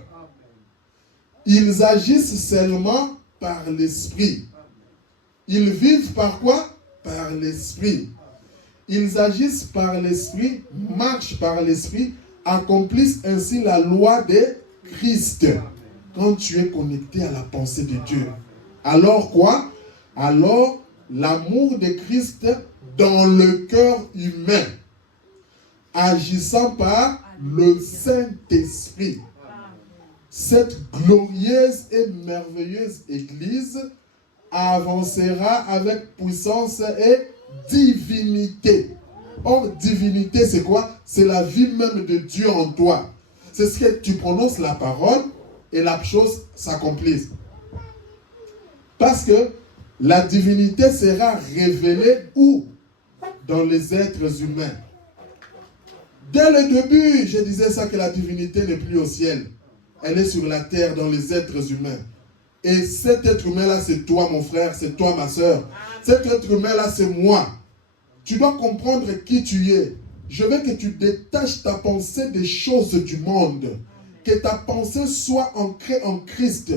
Ils agissent seulement par l'esprit. Ils vivent par quoi? Par l'esprit. Ils agissent par l'esprit, marchent par l'esprit, accomplissent ainsi la loi de Christ. Quand tu es connecté à la pensée de Dieu. Alors quoi? Alors l'amour de Christ dans le cœur humain, agissant par le Saint-Esprit. Cette glorieuse et merveilleuse Église avancera avec puissance et divinité. Or, divinité, c'est quoi? C'est la vie même de Dieu en toi. C'est ce que tu prononces la parole et la chose s'accomplisse. Parce que la divinité sera révélée où? Dans les êtres humains. Dès le début, je disais ça, que la divinité n'est plus au ciel. Elle est sur la terre, dans les êtres humains. Et cet être humain-là, c'est toi, mon frère, c'est toi, ma soeur. Cet être humain-là, c'est moi. Tu dois comprendre qui tu es. Je veux que tu détaches ta pensée des choses du monde. Que ta pensée soit ancrée en Christ.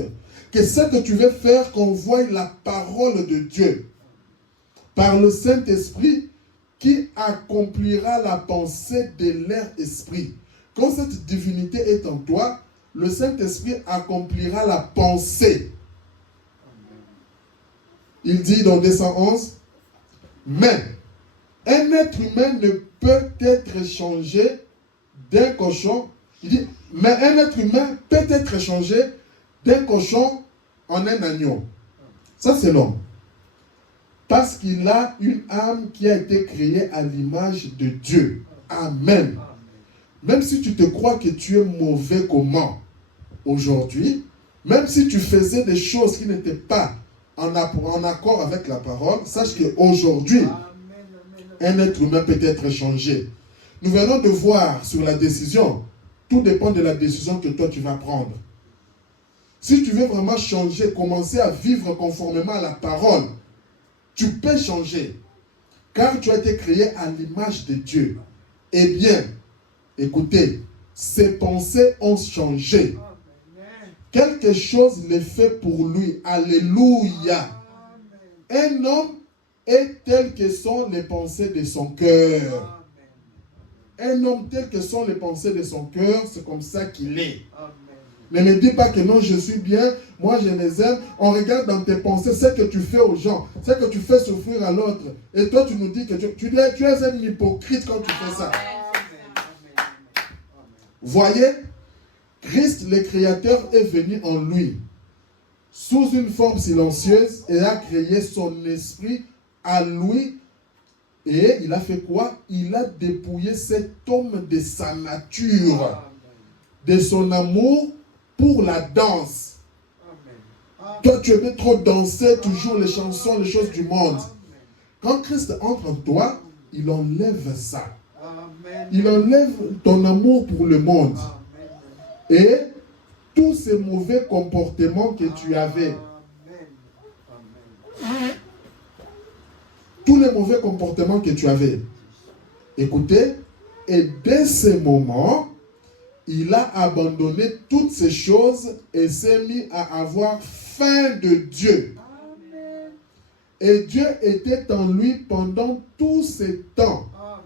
Que ce que tu veux faire, qu'on voie la parole de Dieu. Par le Saint-Esprit qui accomplira la pensée de leur esprit. Quand cette divinité est en toi, le Saint-Esprit accomplira la pensée. Il dit dans 211, mais un être humain ne peut être changé d'un cochon. Il dit, mais un être humain peut être changé d'un cochon en un agneau. Ça, c'est l'homme. Parce qu'il a une âme qui a été créée à l'image de Dieu. Amen. Même si tu te crois que tu es mauvais comment aujourd'hui, même si tu faisais des choses qui n'étaient pas en accord avec la parole, sache qu'aujourd'hui, un être humain peut être changé. Nous venons de voir sur la décision. Tout dépend de la décision que toi tu vas prendre. Si tu veux vraiment changer, commencer à vivre conformément à la parole, tu peux changer. Car tu as été créé à l'image de Dieu. Eh bien, Écoutez, ses pensées ont changé. Amen. Quelque chose l'est fait pour lui. Alléluia. Amen. Un homme est tel que sont les pensées de son cœur. Amen. Un homme tel que sont les pensées de son cœur, c'est comme ça qu'il est. Amen. Ne me dis pas que non, je suis bien, moi je les aime. On regarde dans tes pensées ce que tu fais aux gens, ce que tu fais souffrir à l'autre. Et toi, tu nous dis que tu es un hypocrite quand tu fais ça. Voyez, Christ le Créateur est venu en lui, sous une forme silencieuse, et a créé son esprit à lui. Et il a fait quoi? Il a dépouillé cet homme de sa nature, de son amour pour la danse. Toi, tu aimais trop danser, toujours les chansons, les choses du monde. Quand Christ entre en toi, il enlève ça. Il enlève ton amour pour le monde. Et tous ces mauvais comportements que tu avais. Tous les mauvais comportements que tu avais. Écoutez, et dès ce moment, il a abandonné toutes ces choses et s'est mis à avoir faim de Dieu. Amen. Et Dieu était en lui pendant tout ce temps. Amen.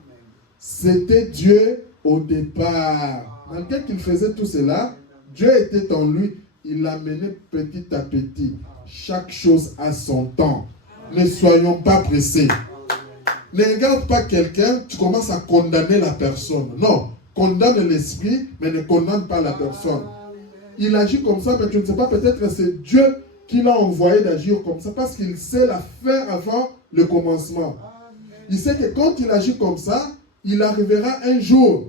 C'était Dieu au départ. Malgré qu'il faisait tout cela, Dieu était en lui. Il l'a mené petit à petit. Chaque chose a son temps. Ne soyons pas pressés. Ne regarde pas quelqu'un, tu commences à condamner la personne. Non, condamne l'esprit, mais ne condamne pas la personne. Il agit comme ça, mais tu ne sais pas, peut-être que c'est Dieu qui l'a envoyé d'agir comme ça, parce qu'il sait la faire avant le commencement. Il sait que quand il agit comme ça, il arrivera un jour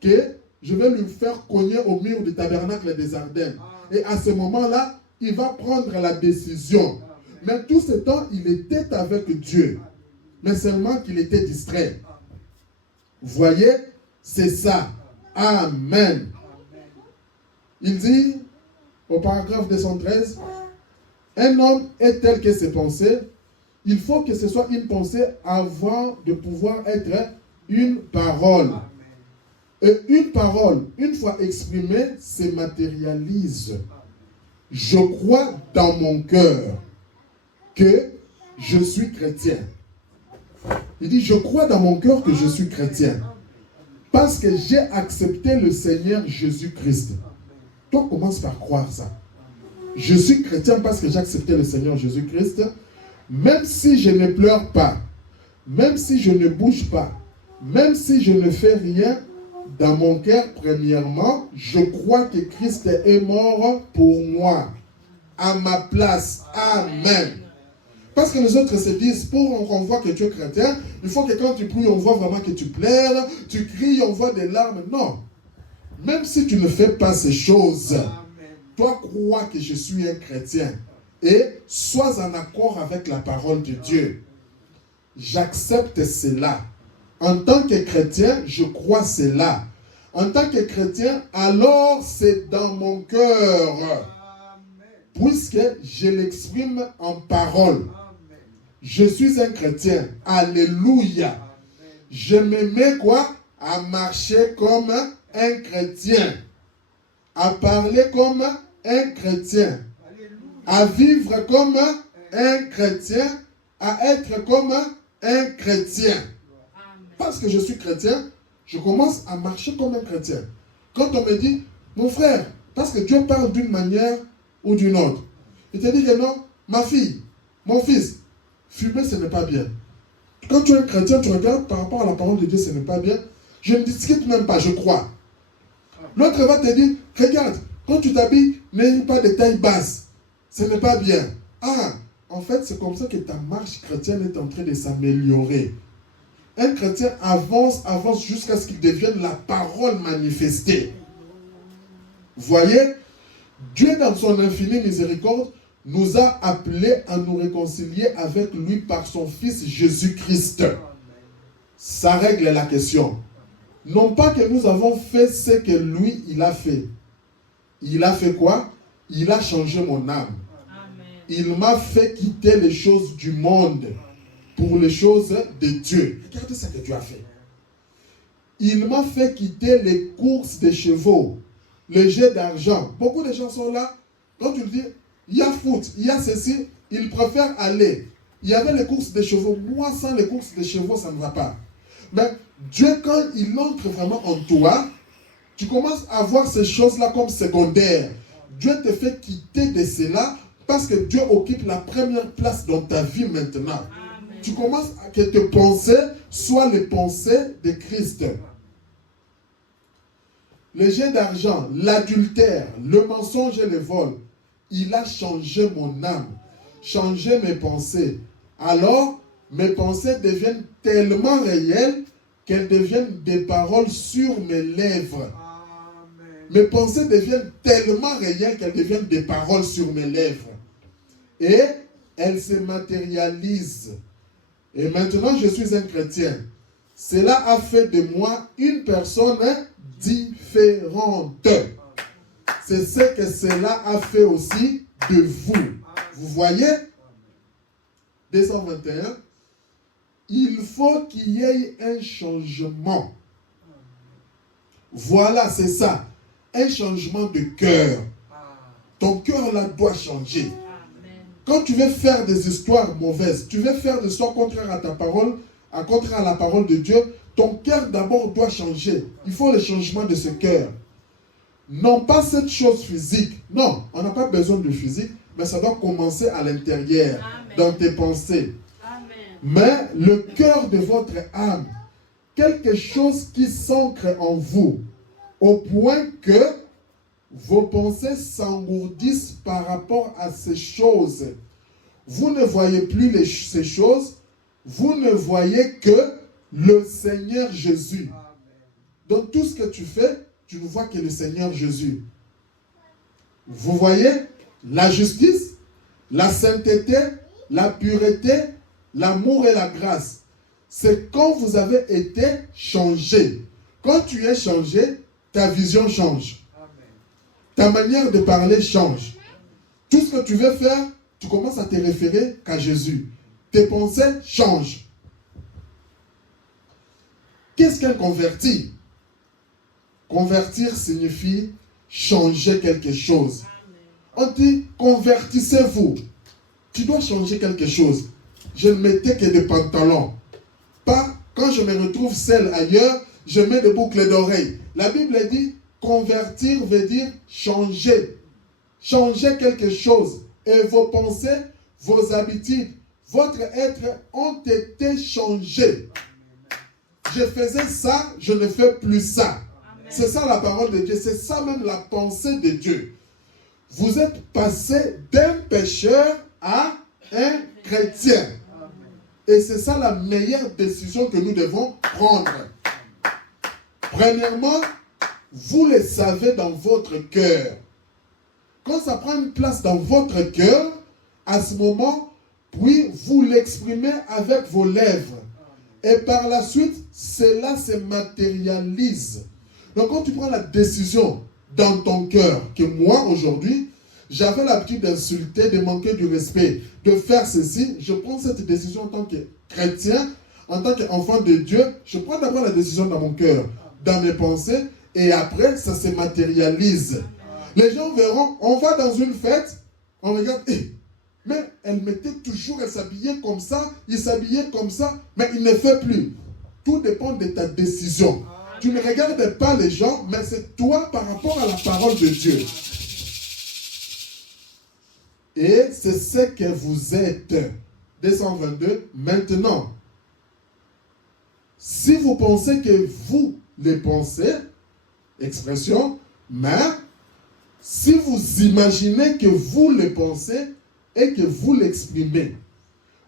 que je vais lui faire cogner au mur du tabernacle des Ardennes. Et à ce moment-là, il va prendre la décision. Mais tout ce temps, il était avec Dieu. Mais seulement qu'il était distrait. Vous voyez, c'est ça. Amen. Il dit, au paragraphe 213, un homme est tel que ses pensées. Il faut que ce soit une pensée avant de pouvoir être une parole. Et une parole, une fois exprimée, se matérialise. Je crois dans mon cœur que je suis chrétien. Il dit, je crois dans mon cœur que je suis chrétien. Parce que j'ai accepté le Seigneur Jésus-Christ. Toi, commence par croire ça. Je suis chrétien parce que j'ai accepté le Seigneur Jésus-Christ. Même si je ne pleure pas, même si je ne bouge pas, même si je ne fais rien, dans mon cœur, premièrement, je crois que Christ est mort pour moi, à ma place. Amen. Parce que les autres se disent, pour qu'on voit que tu es chrétien, il faut que quand tu pries, on voit vraiment que tu pleures, tu cries, on voit des larmes. Non. Même si tu ne fais pas ces choses, toi crois que je suis un chrétien et sois en accord avec la parole de Dieu. J'accepte cela. En tant que chrétien, je crois cela. En tant que chrétien, alors c'est dans mon cœur. Puisque je l'exprime en parole. Je suis un chrétien. Alléluia. Je me mets quoi? À marcher comme un chrétien. À parler comme un chrétien. À vivre comme un chrétien. À être comme un chrétien. Parce que je suis chrétien, je commence à marcher comme un chrétien. Quand on me dit, mon frère, parce que Dieu parle d'une manière ou d'une autre, il te dit que non, ma fille, mon fils, fumer ce n'est pas bien. Quand tu es un chrétien, tu regardes par rapport à la parole de Dieu, ce n'est pas bien. Je ne discute même pas, je crois. L'autre va te dire, regarde, quand tu t'habilles, n'aie pas de taille basse. Ce n'est pas bien. Ah, en fait, c'est comme ça que ta marche chrétienne est en train de s'améliorer. Un chrétien avance jusqu'à ce qu'il devienne la parole manifestée. Vous voyez, Dieu dans son infinie miséricorde nous a appelés à nous réconcilier avec lui par son Fils Jésus-Christ. Ça règle la question. Non pas que nous avons fait ce que lui, il a fait. Il a fait quoi? Il a changé mon âme. Il m'a fait quitter les choses du monde pour les choses de Dieu. Regardez ce que Dieu a fait. Il m'a fait quitter les courses des chevaux, les jeux d'argent. Beaucoup de gens sont là. Quand tu dis, il y a foot, il y a ceci, ils préfèrent aller. Il y avait les courses des chevaux. Moi, sans les courses des chevaux, ça ne va pas. Mais Dieu, quand il entre vraiment en toi, tu commences à voir ces choses-là comme secondaires. Dieu te fait quitter de cela parce que Dieu occupe la première place dans ta vie maintenant. Amen. Tu commences à que tes pensées soient les pensées de Christ. Les jets d'argent, l'adultère, le mensonge et le vol, il a changé mon âme, changé mes pensées. Alors, mes pensées deviennent tellement réelles qu'elles deviennent des paroles sur mes lèvres. Amen. Mes pensées deviennent tellement réelles qu'elles deviennent des paroles sur mes lèvres. Et elles se matérialisent. Et maintenant, je suis un chrétien. Cela a fait de moi une personne différente. C'est ce que cela a fait aussi de vous. Vous voyez? 221. Il faut qu'il y ait un changement. Voilà, c'est ça. Un changement de cœur. Ton cœur là doit changer. Amen. Quand tu veux faire des histoires mauvaises, tu veux faire des histoires contraires à ta parole, contraires à la parole de Dieu, ton cœur d'abord doit changer. Il faut le changement de ce cœur. Non pas cette chose physique. Non, on n'a pas besoin de physique, mais ça doit commencer à l'intérieur, Amen. dans tes pensées. Amen. Mais le cœur de votre âme, quelque chose qui s'ancre en vous, au point que vos pensées s'engourdissent par rapport à ces choses. Vous ne voyez plus ces choses, vous ne voyez que le Seigneur Jésus. Dans tout ce que tu fais, tu ne vois que le Seigneur Jésus. Vous voyez la justice, la sainteté, la pureté, l'amour et la grâce. C'est quand vous avez été changé. Quand tu es changé, ta vision change. Ta manière de parler change. Tout ce que tu veux faire, tu commences à te référer qu'à Jésus. Tes pensées changent. Qu'est-ce qu'un converti? Convertir signifie changer quelque chose. On dit convertissez-vous. Tu dois changer quelque chose. Je ne mettais que des pantalons. Pas quand je me retrouve seul ailleurs, je mets des boucles d'oreilles. La Bible dit convertir veut dire changer. Changer quelque chose. Et vos pensées, vos habitudes, votre être ont été changés. Je faisais ça, je ne fais plus ça. Amen. C'est ça la parole de Dieu. C'est ça même la pensée de Dieu. Vous êtes passé d'un pécheur à un chrétien. Et c'est ça la meilleure décision que nous devons prendre. Premièrement, vous le savez dans votre cœur. Quand ça prend une place dans votre cœur, à ce moment, puis vous l'exprimez avec vos lèvres. Et par la suite, cela se matérialise. Donc quand tu prends la décision dans ton cœur, que moi aujourd'hui, j'avais l'habitude d'insulter, de manquer du respect, de faire ceci, je prends cette décision en tant que chrétien, en tant qu'enfant de Dieu, je prends d'abord la décision dans mon cœur, dans mes pensées, et après, ça se matérialise. Les gens verront, on va dans une fête, on regarde, mais elle mettait toujours, elle s'habillait comme ça, il s'habillait comme ça, mais il ne fait plus. Tout dépend de ta décision. Tu ne regardes pas les gens, mais c'est toi par rapport à la parole de Dieu. Et c'est ce que vous êtes. 222. Maintenant, si vous pensez que vous les pensez, expression, mais si vous imaginez que vous les pensez et que vous l'exprimez,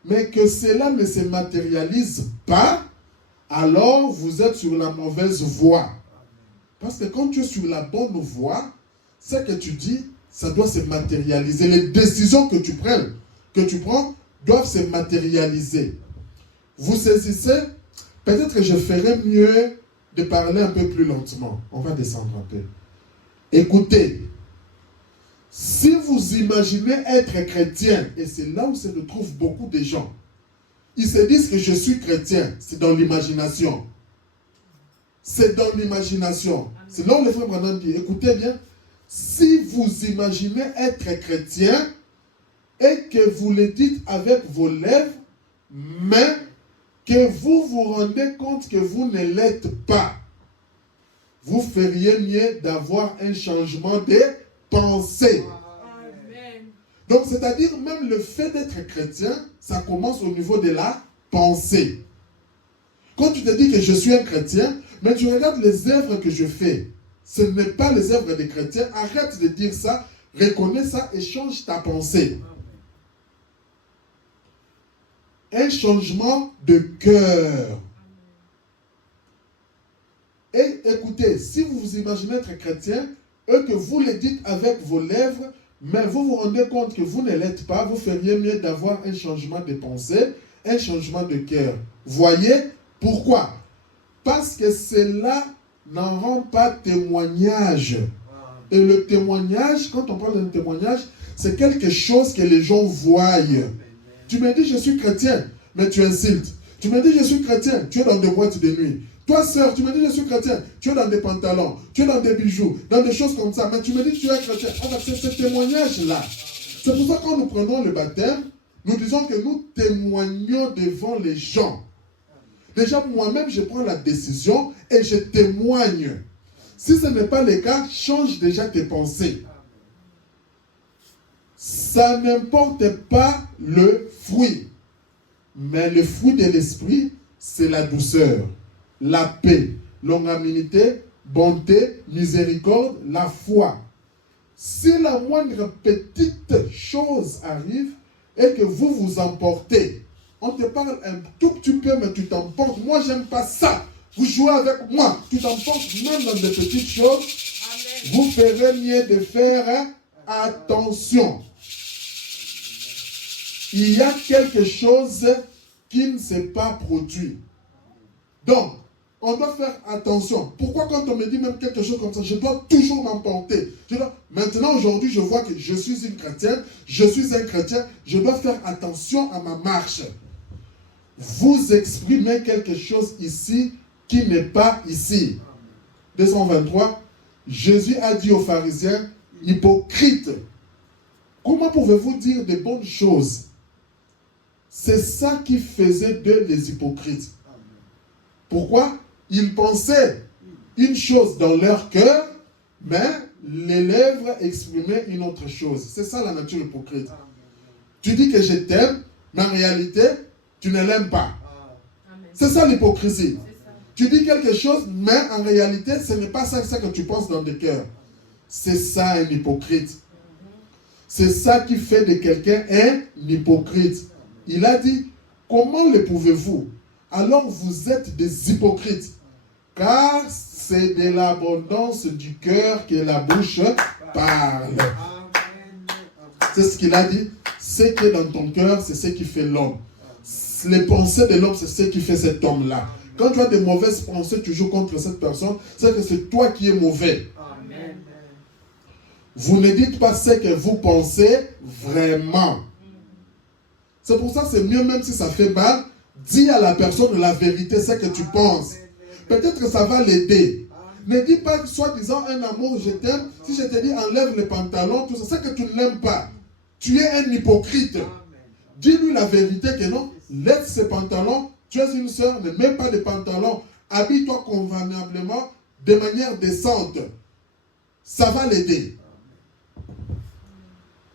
mais que cela ne se matérialise pas, alors vous êtes sur la mauvaise voie. Parce que quand tu es sur la bonne voie, ce que tu dis, ça doit se matérialiser. Les décisions que tu prends doivent se matérialiser. Vous saisissez? Peut-être que je ferais mieux de parler un peu plus lentement. On va descendre un peu. Écoutez, si vous imaginez être chrétien, et c'est là où se retrouvent beaucoup de gens, ils se disent que je suis chrétien, c'est dans l'imagination. c'est dans l'imagination. C'est là où le frère Branham dit, écoutez bien, si vous imaginez être chrétien et que vous le dites avec vos lèvres, mais que vous vous rendez compte que vous ne l'êtes pas, vous feriez mieux d'avoir un changement de pensée. Amen. Donc, c'est-à-dire, même le fait d'être chrétien, ça commence au niveau de la pensée. Quand tu te dis que je suis un chrétien, mais tu regardes les œuvres que je fais, ce n'est pas les œuvres des chrétiens, arrête de dire ça, reconnais ça et change ta pensée. Un changement de cœur. Et écoutez, si vous vous imaginez être chrétien, et que vous le dites avec vos lèvres, mais vous vous rendez compte que vous ne l'êtes pas, vous feriez mieux d'avoir un changement de pensée, un changement de cœur. Voyez pourquoi? Parce que cela n'en rend pas témoignage. Et le témoignage, quand on parle de témoignage, c'est quelque chose que les gens voient. Tu me dis je suis chrétien, mais tu insultes. Tu me dis je suis chrétien, tu es dans des boîtes de nuit. Toi, sœur, tu me dis je suis chrétien, tu es dans des pantalons, tu es dans des bijoux, dans des choses comme ça, mais tu me dis que tu es chrétien. Alors, c'est ce témoignage-là. C'est pour ça que quand nous prenons le baptême, nous disons que nous témoignons devant les gens. Déjà, moi-même, je prends la décision et je témoigne. Si ce n'est pas le cas, change déjà tes pensées. Ça n'importe pas le fruit. Mais le fruit de l'esprit, c'est la douceur, la paix, longanimité, bonté, miséricorde, la foi. Si la moindre petite chose arrive et que vous vous emportez, on te parle un tout petit peu, mais tu t'emportes. Moi, j'aime pas ça. Vous jouez avec moi. Tu t'emportes même dans des petites choses. Amen. Vous ferez mieux de faire attention. Il y a quelque chose qui ne s'est pas produit. Donc, on doit faire attention. Pourquoi quand on me dit même quelque chose comme ça, je dois toujours m'emporter. Maintenant, aujourd'hui, je vois que je suis une chrétienne, je suis un chrétien, je dois faire attention à ma marche. Vous exprimez quelque chose ici qui n'est pas ici. 223, Jésus a dit aux pharisiens, hypocrites, comment pouvez-vous dire de bonnes choses? C'est ça qui faisait d'eux les hypocrites. Pourquoi? Ils pensaient une chose dans leur cœur, mais les lèvres exprimaient une autre chose. C'est ça la nature hypocrite. Tu dis que je t'aime, mais en réalité, tu ne l'aimes pas. Amen. C'est ça l'hypocrisie. C'est ça. Tu dis quelque chose, mais en réalité, ce n'est pas ça que tu penses dans ton cœur. C'est ça un hypocrite. C'est ça qui fait de quelqu'un un hypocrite. Il a dit, comment le pouvez-vous? Alors vous êtes des hypocrites. Car c'est de l'abondance du cœur que la bouche parle. C'est ce qu'il a dit. Ce qui est dans ton cœur, c'est ce qui fait l'homme. Les pensées de l'homme, c'est ce qui fait cet homme-là. Quand tu as des mauvaises pensées toujours contre cette personne, c'est que c'est toi qui es mauvais. Amen. Vous ne dites pas ce que vous pensez vraiment. C'est pour ça que c'est mieux, même si ça fait mal, dis à la personne la vérité, ce que tu penses. Peut-être que ça va l'aider. Ne dis pas soi-disant un amour, je t'aime. Si je te dis enlève les pantalons, tout ça, c'est que tu ne l'aimes pas. Tu es un hypocrite. Dis-lui la vérité que non, laisse ces pantalons. Tu es une sœur, ne mets pas de pantalons. Habille-toi convenablement, de manière décente. Ça va l'aider.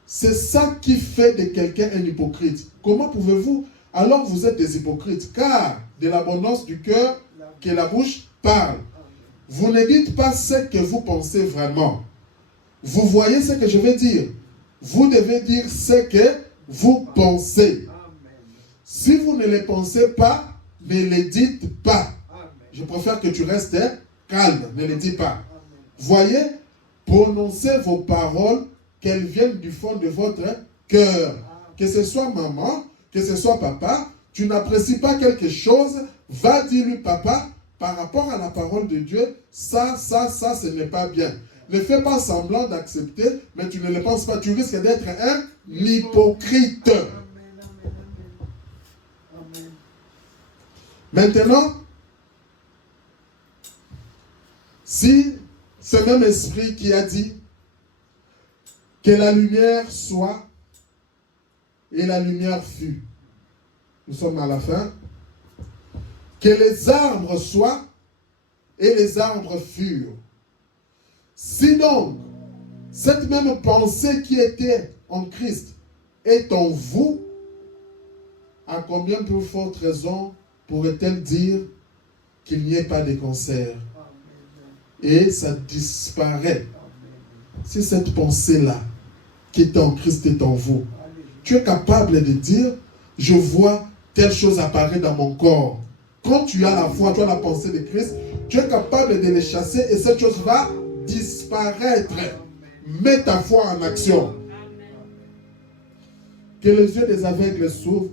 C'est ça qui fait de quelqu'un un hypocrite. Comment pouvez-vous? Alors vous êtes des hypocrites, car de l'abondance du cœur que la bouche parle. Vous ne dites pas ce que vous pensez vraiment. Vous voyez ce que je veux dire? Vous devez dire ce que vous pensez. Si vous ne le pensez pas, ne le dites pas. Je préfère que tu restes calme, ne le dis pas. Voyez, prononcez vos paroles, qu'elles viennent du fond de votre cœur. Que ce soit maman, que ce soit papa, tu n'apprécies pas quelque chose, va dire-lui, papa, par rapport à la parole de Dieu, ça, ce n'est pas bien. Ne fais pas semblant d'accepter, mais tu ne le penses pas. Tu risques d'être un hypocrite. Maintenant, Si ce même esprit qui a dit que la lumière soit, et la lumière fut. Nous sommes à la fin. Que les arbres soient, et les arbres furent. Si donc, cette même pensée qui était en Christ est en vous, à combien plus forte raison pourrait-elle dire qu'il n'y ait pas de cancer? Et ça disparaît. Si cette pensée-là, qui est en Christ, est en vous, tu es capable de dire, je vois telle chose apparaître dans mon corps. Quand tu as la foi, tu as la pensée de Christ, tu es capable de les chasser et cette chose va disparaître. Mets ta foi en action. Que les yeux des aveugles s'ouvrent.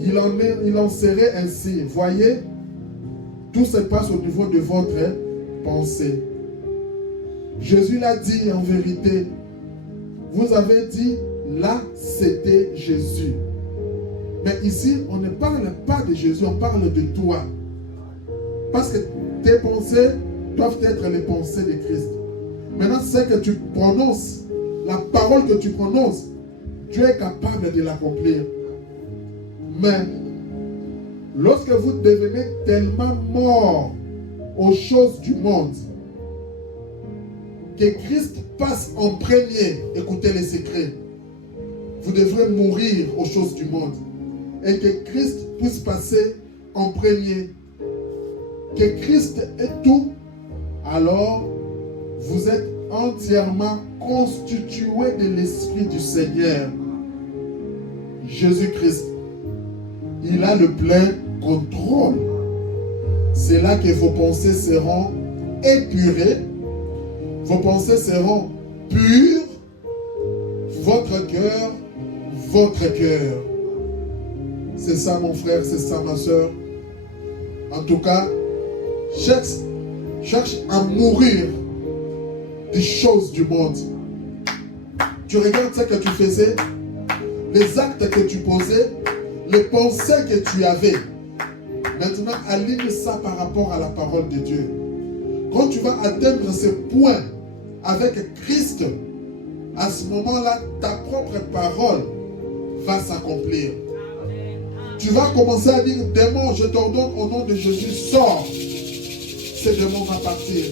Il en serait ainsi. Voyez, tout se passe au niveau de votre pensée. Jésus l'a dit en vérité. Vous avez dit, là, c'était Jésus. Mais ici, on ne parle pas de Jésus, on parle de toi. Parce que tes pensées doivent être les pensées de Christ. Maintenant, c'est que tu prononces, la parole que tu prononces, Dieu est capable de l'accomplir. Mais, lorsque vous devenez tellement mort aux choses du monde, que Christ passe en premier, écoutez les secrets, vous devrez mourir aux choses du monde. Et que Christ puisse passer en premier. Que Christ est tout, alors vous êtes entièrement constitué de l'Esprit du Seigneur. Jésus-Christ, il a le plein contrôle. C'est là que vos pensées seront épurées, vos pensées seront pures, votre cœur. C'est ça mon frère, c'est ça ma soeur. En tout cas, cherche à mourir des choses du monde. Tu regardes ce que tu faisais, les actes que tu posais, les pensées que tu avais. Maintenant, aligne ça par rapport à la parole de Dieu. Quand tu vas atteindre ce point avec Christ, à ce moment-là, ta propre parole va s'accomplir. Tu vas commencer à dire, démon, je t'ordonne au nom de Jésus, sors. Ce démon va partir.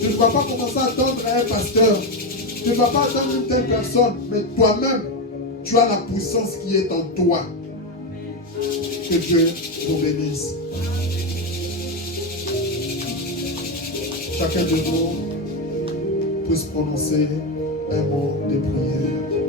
Tu ne vas pas commencer à attendre un pasteur. Tu ne vas pas attendre une telle personne. Mais toi-même, tu as la puissance qui est en toi. Que Dieu vous bénisse. Chacun de nous puisse prononcer un mot de prière.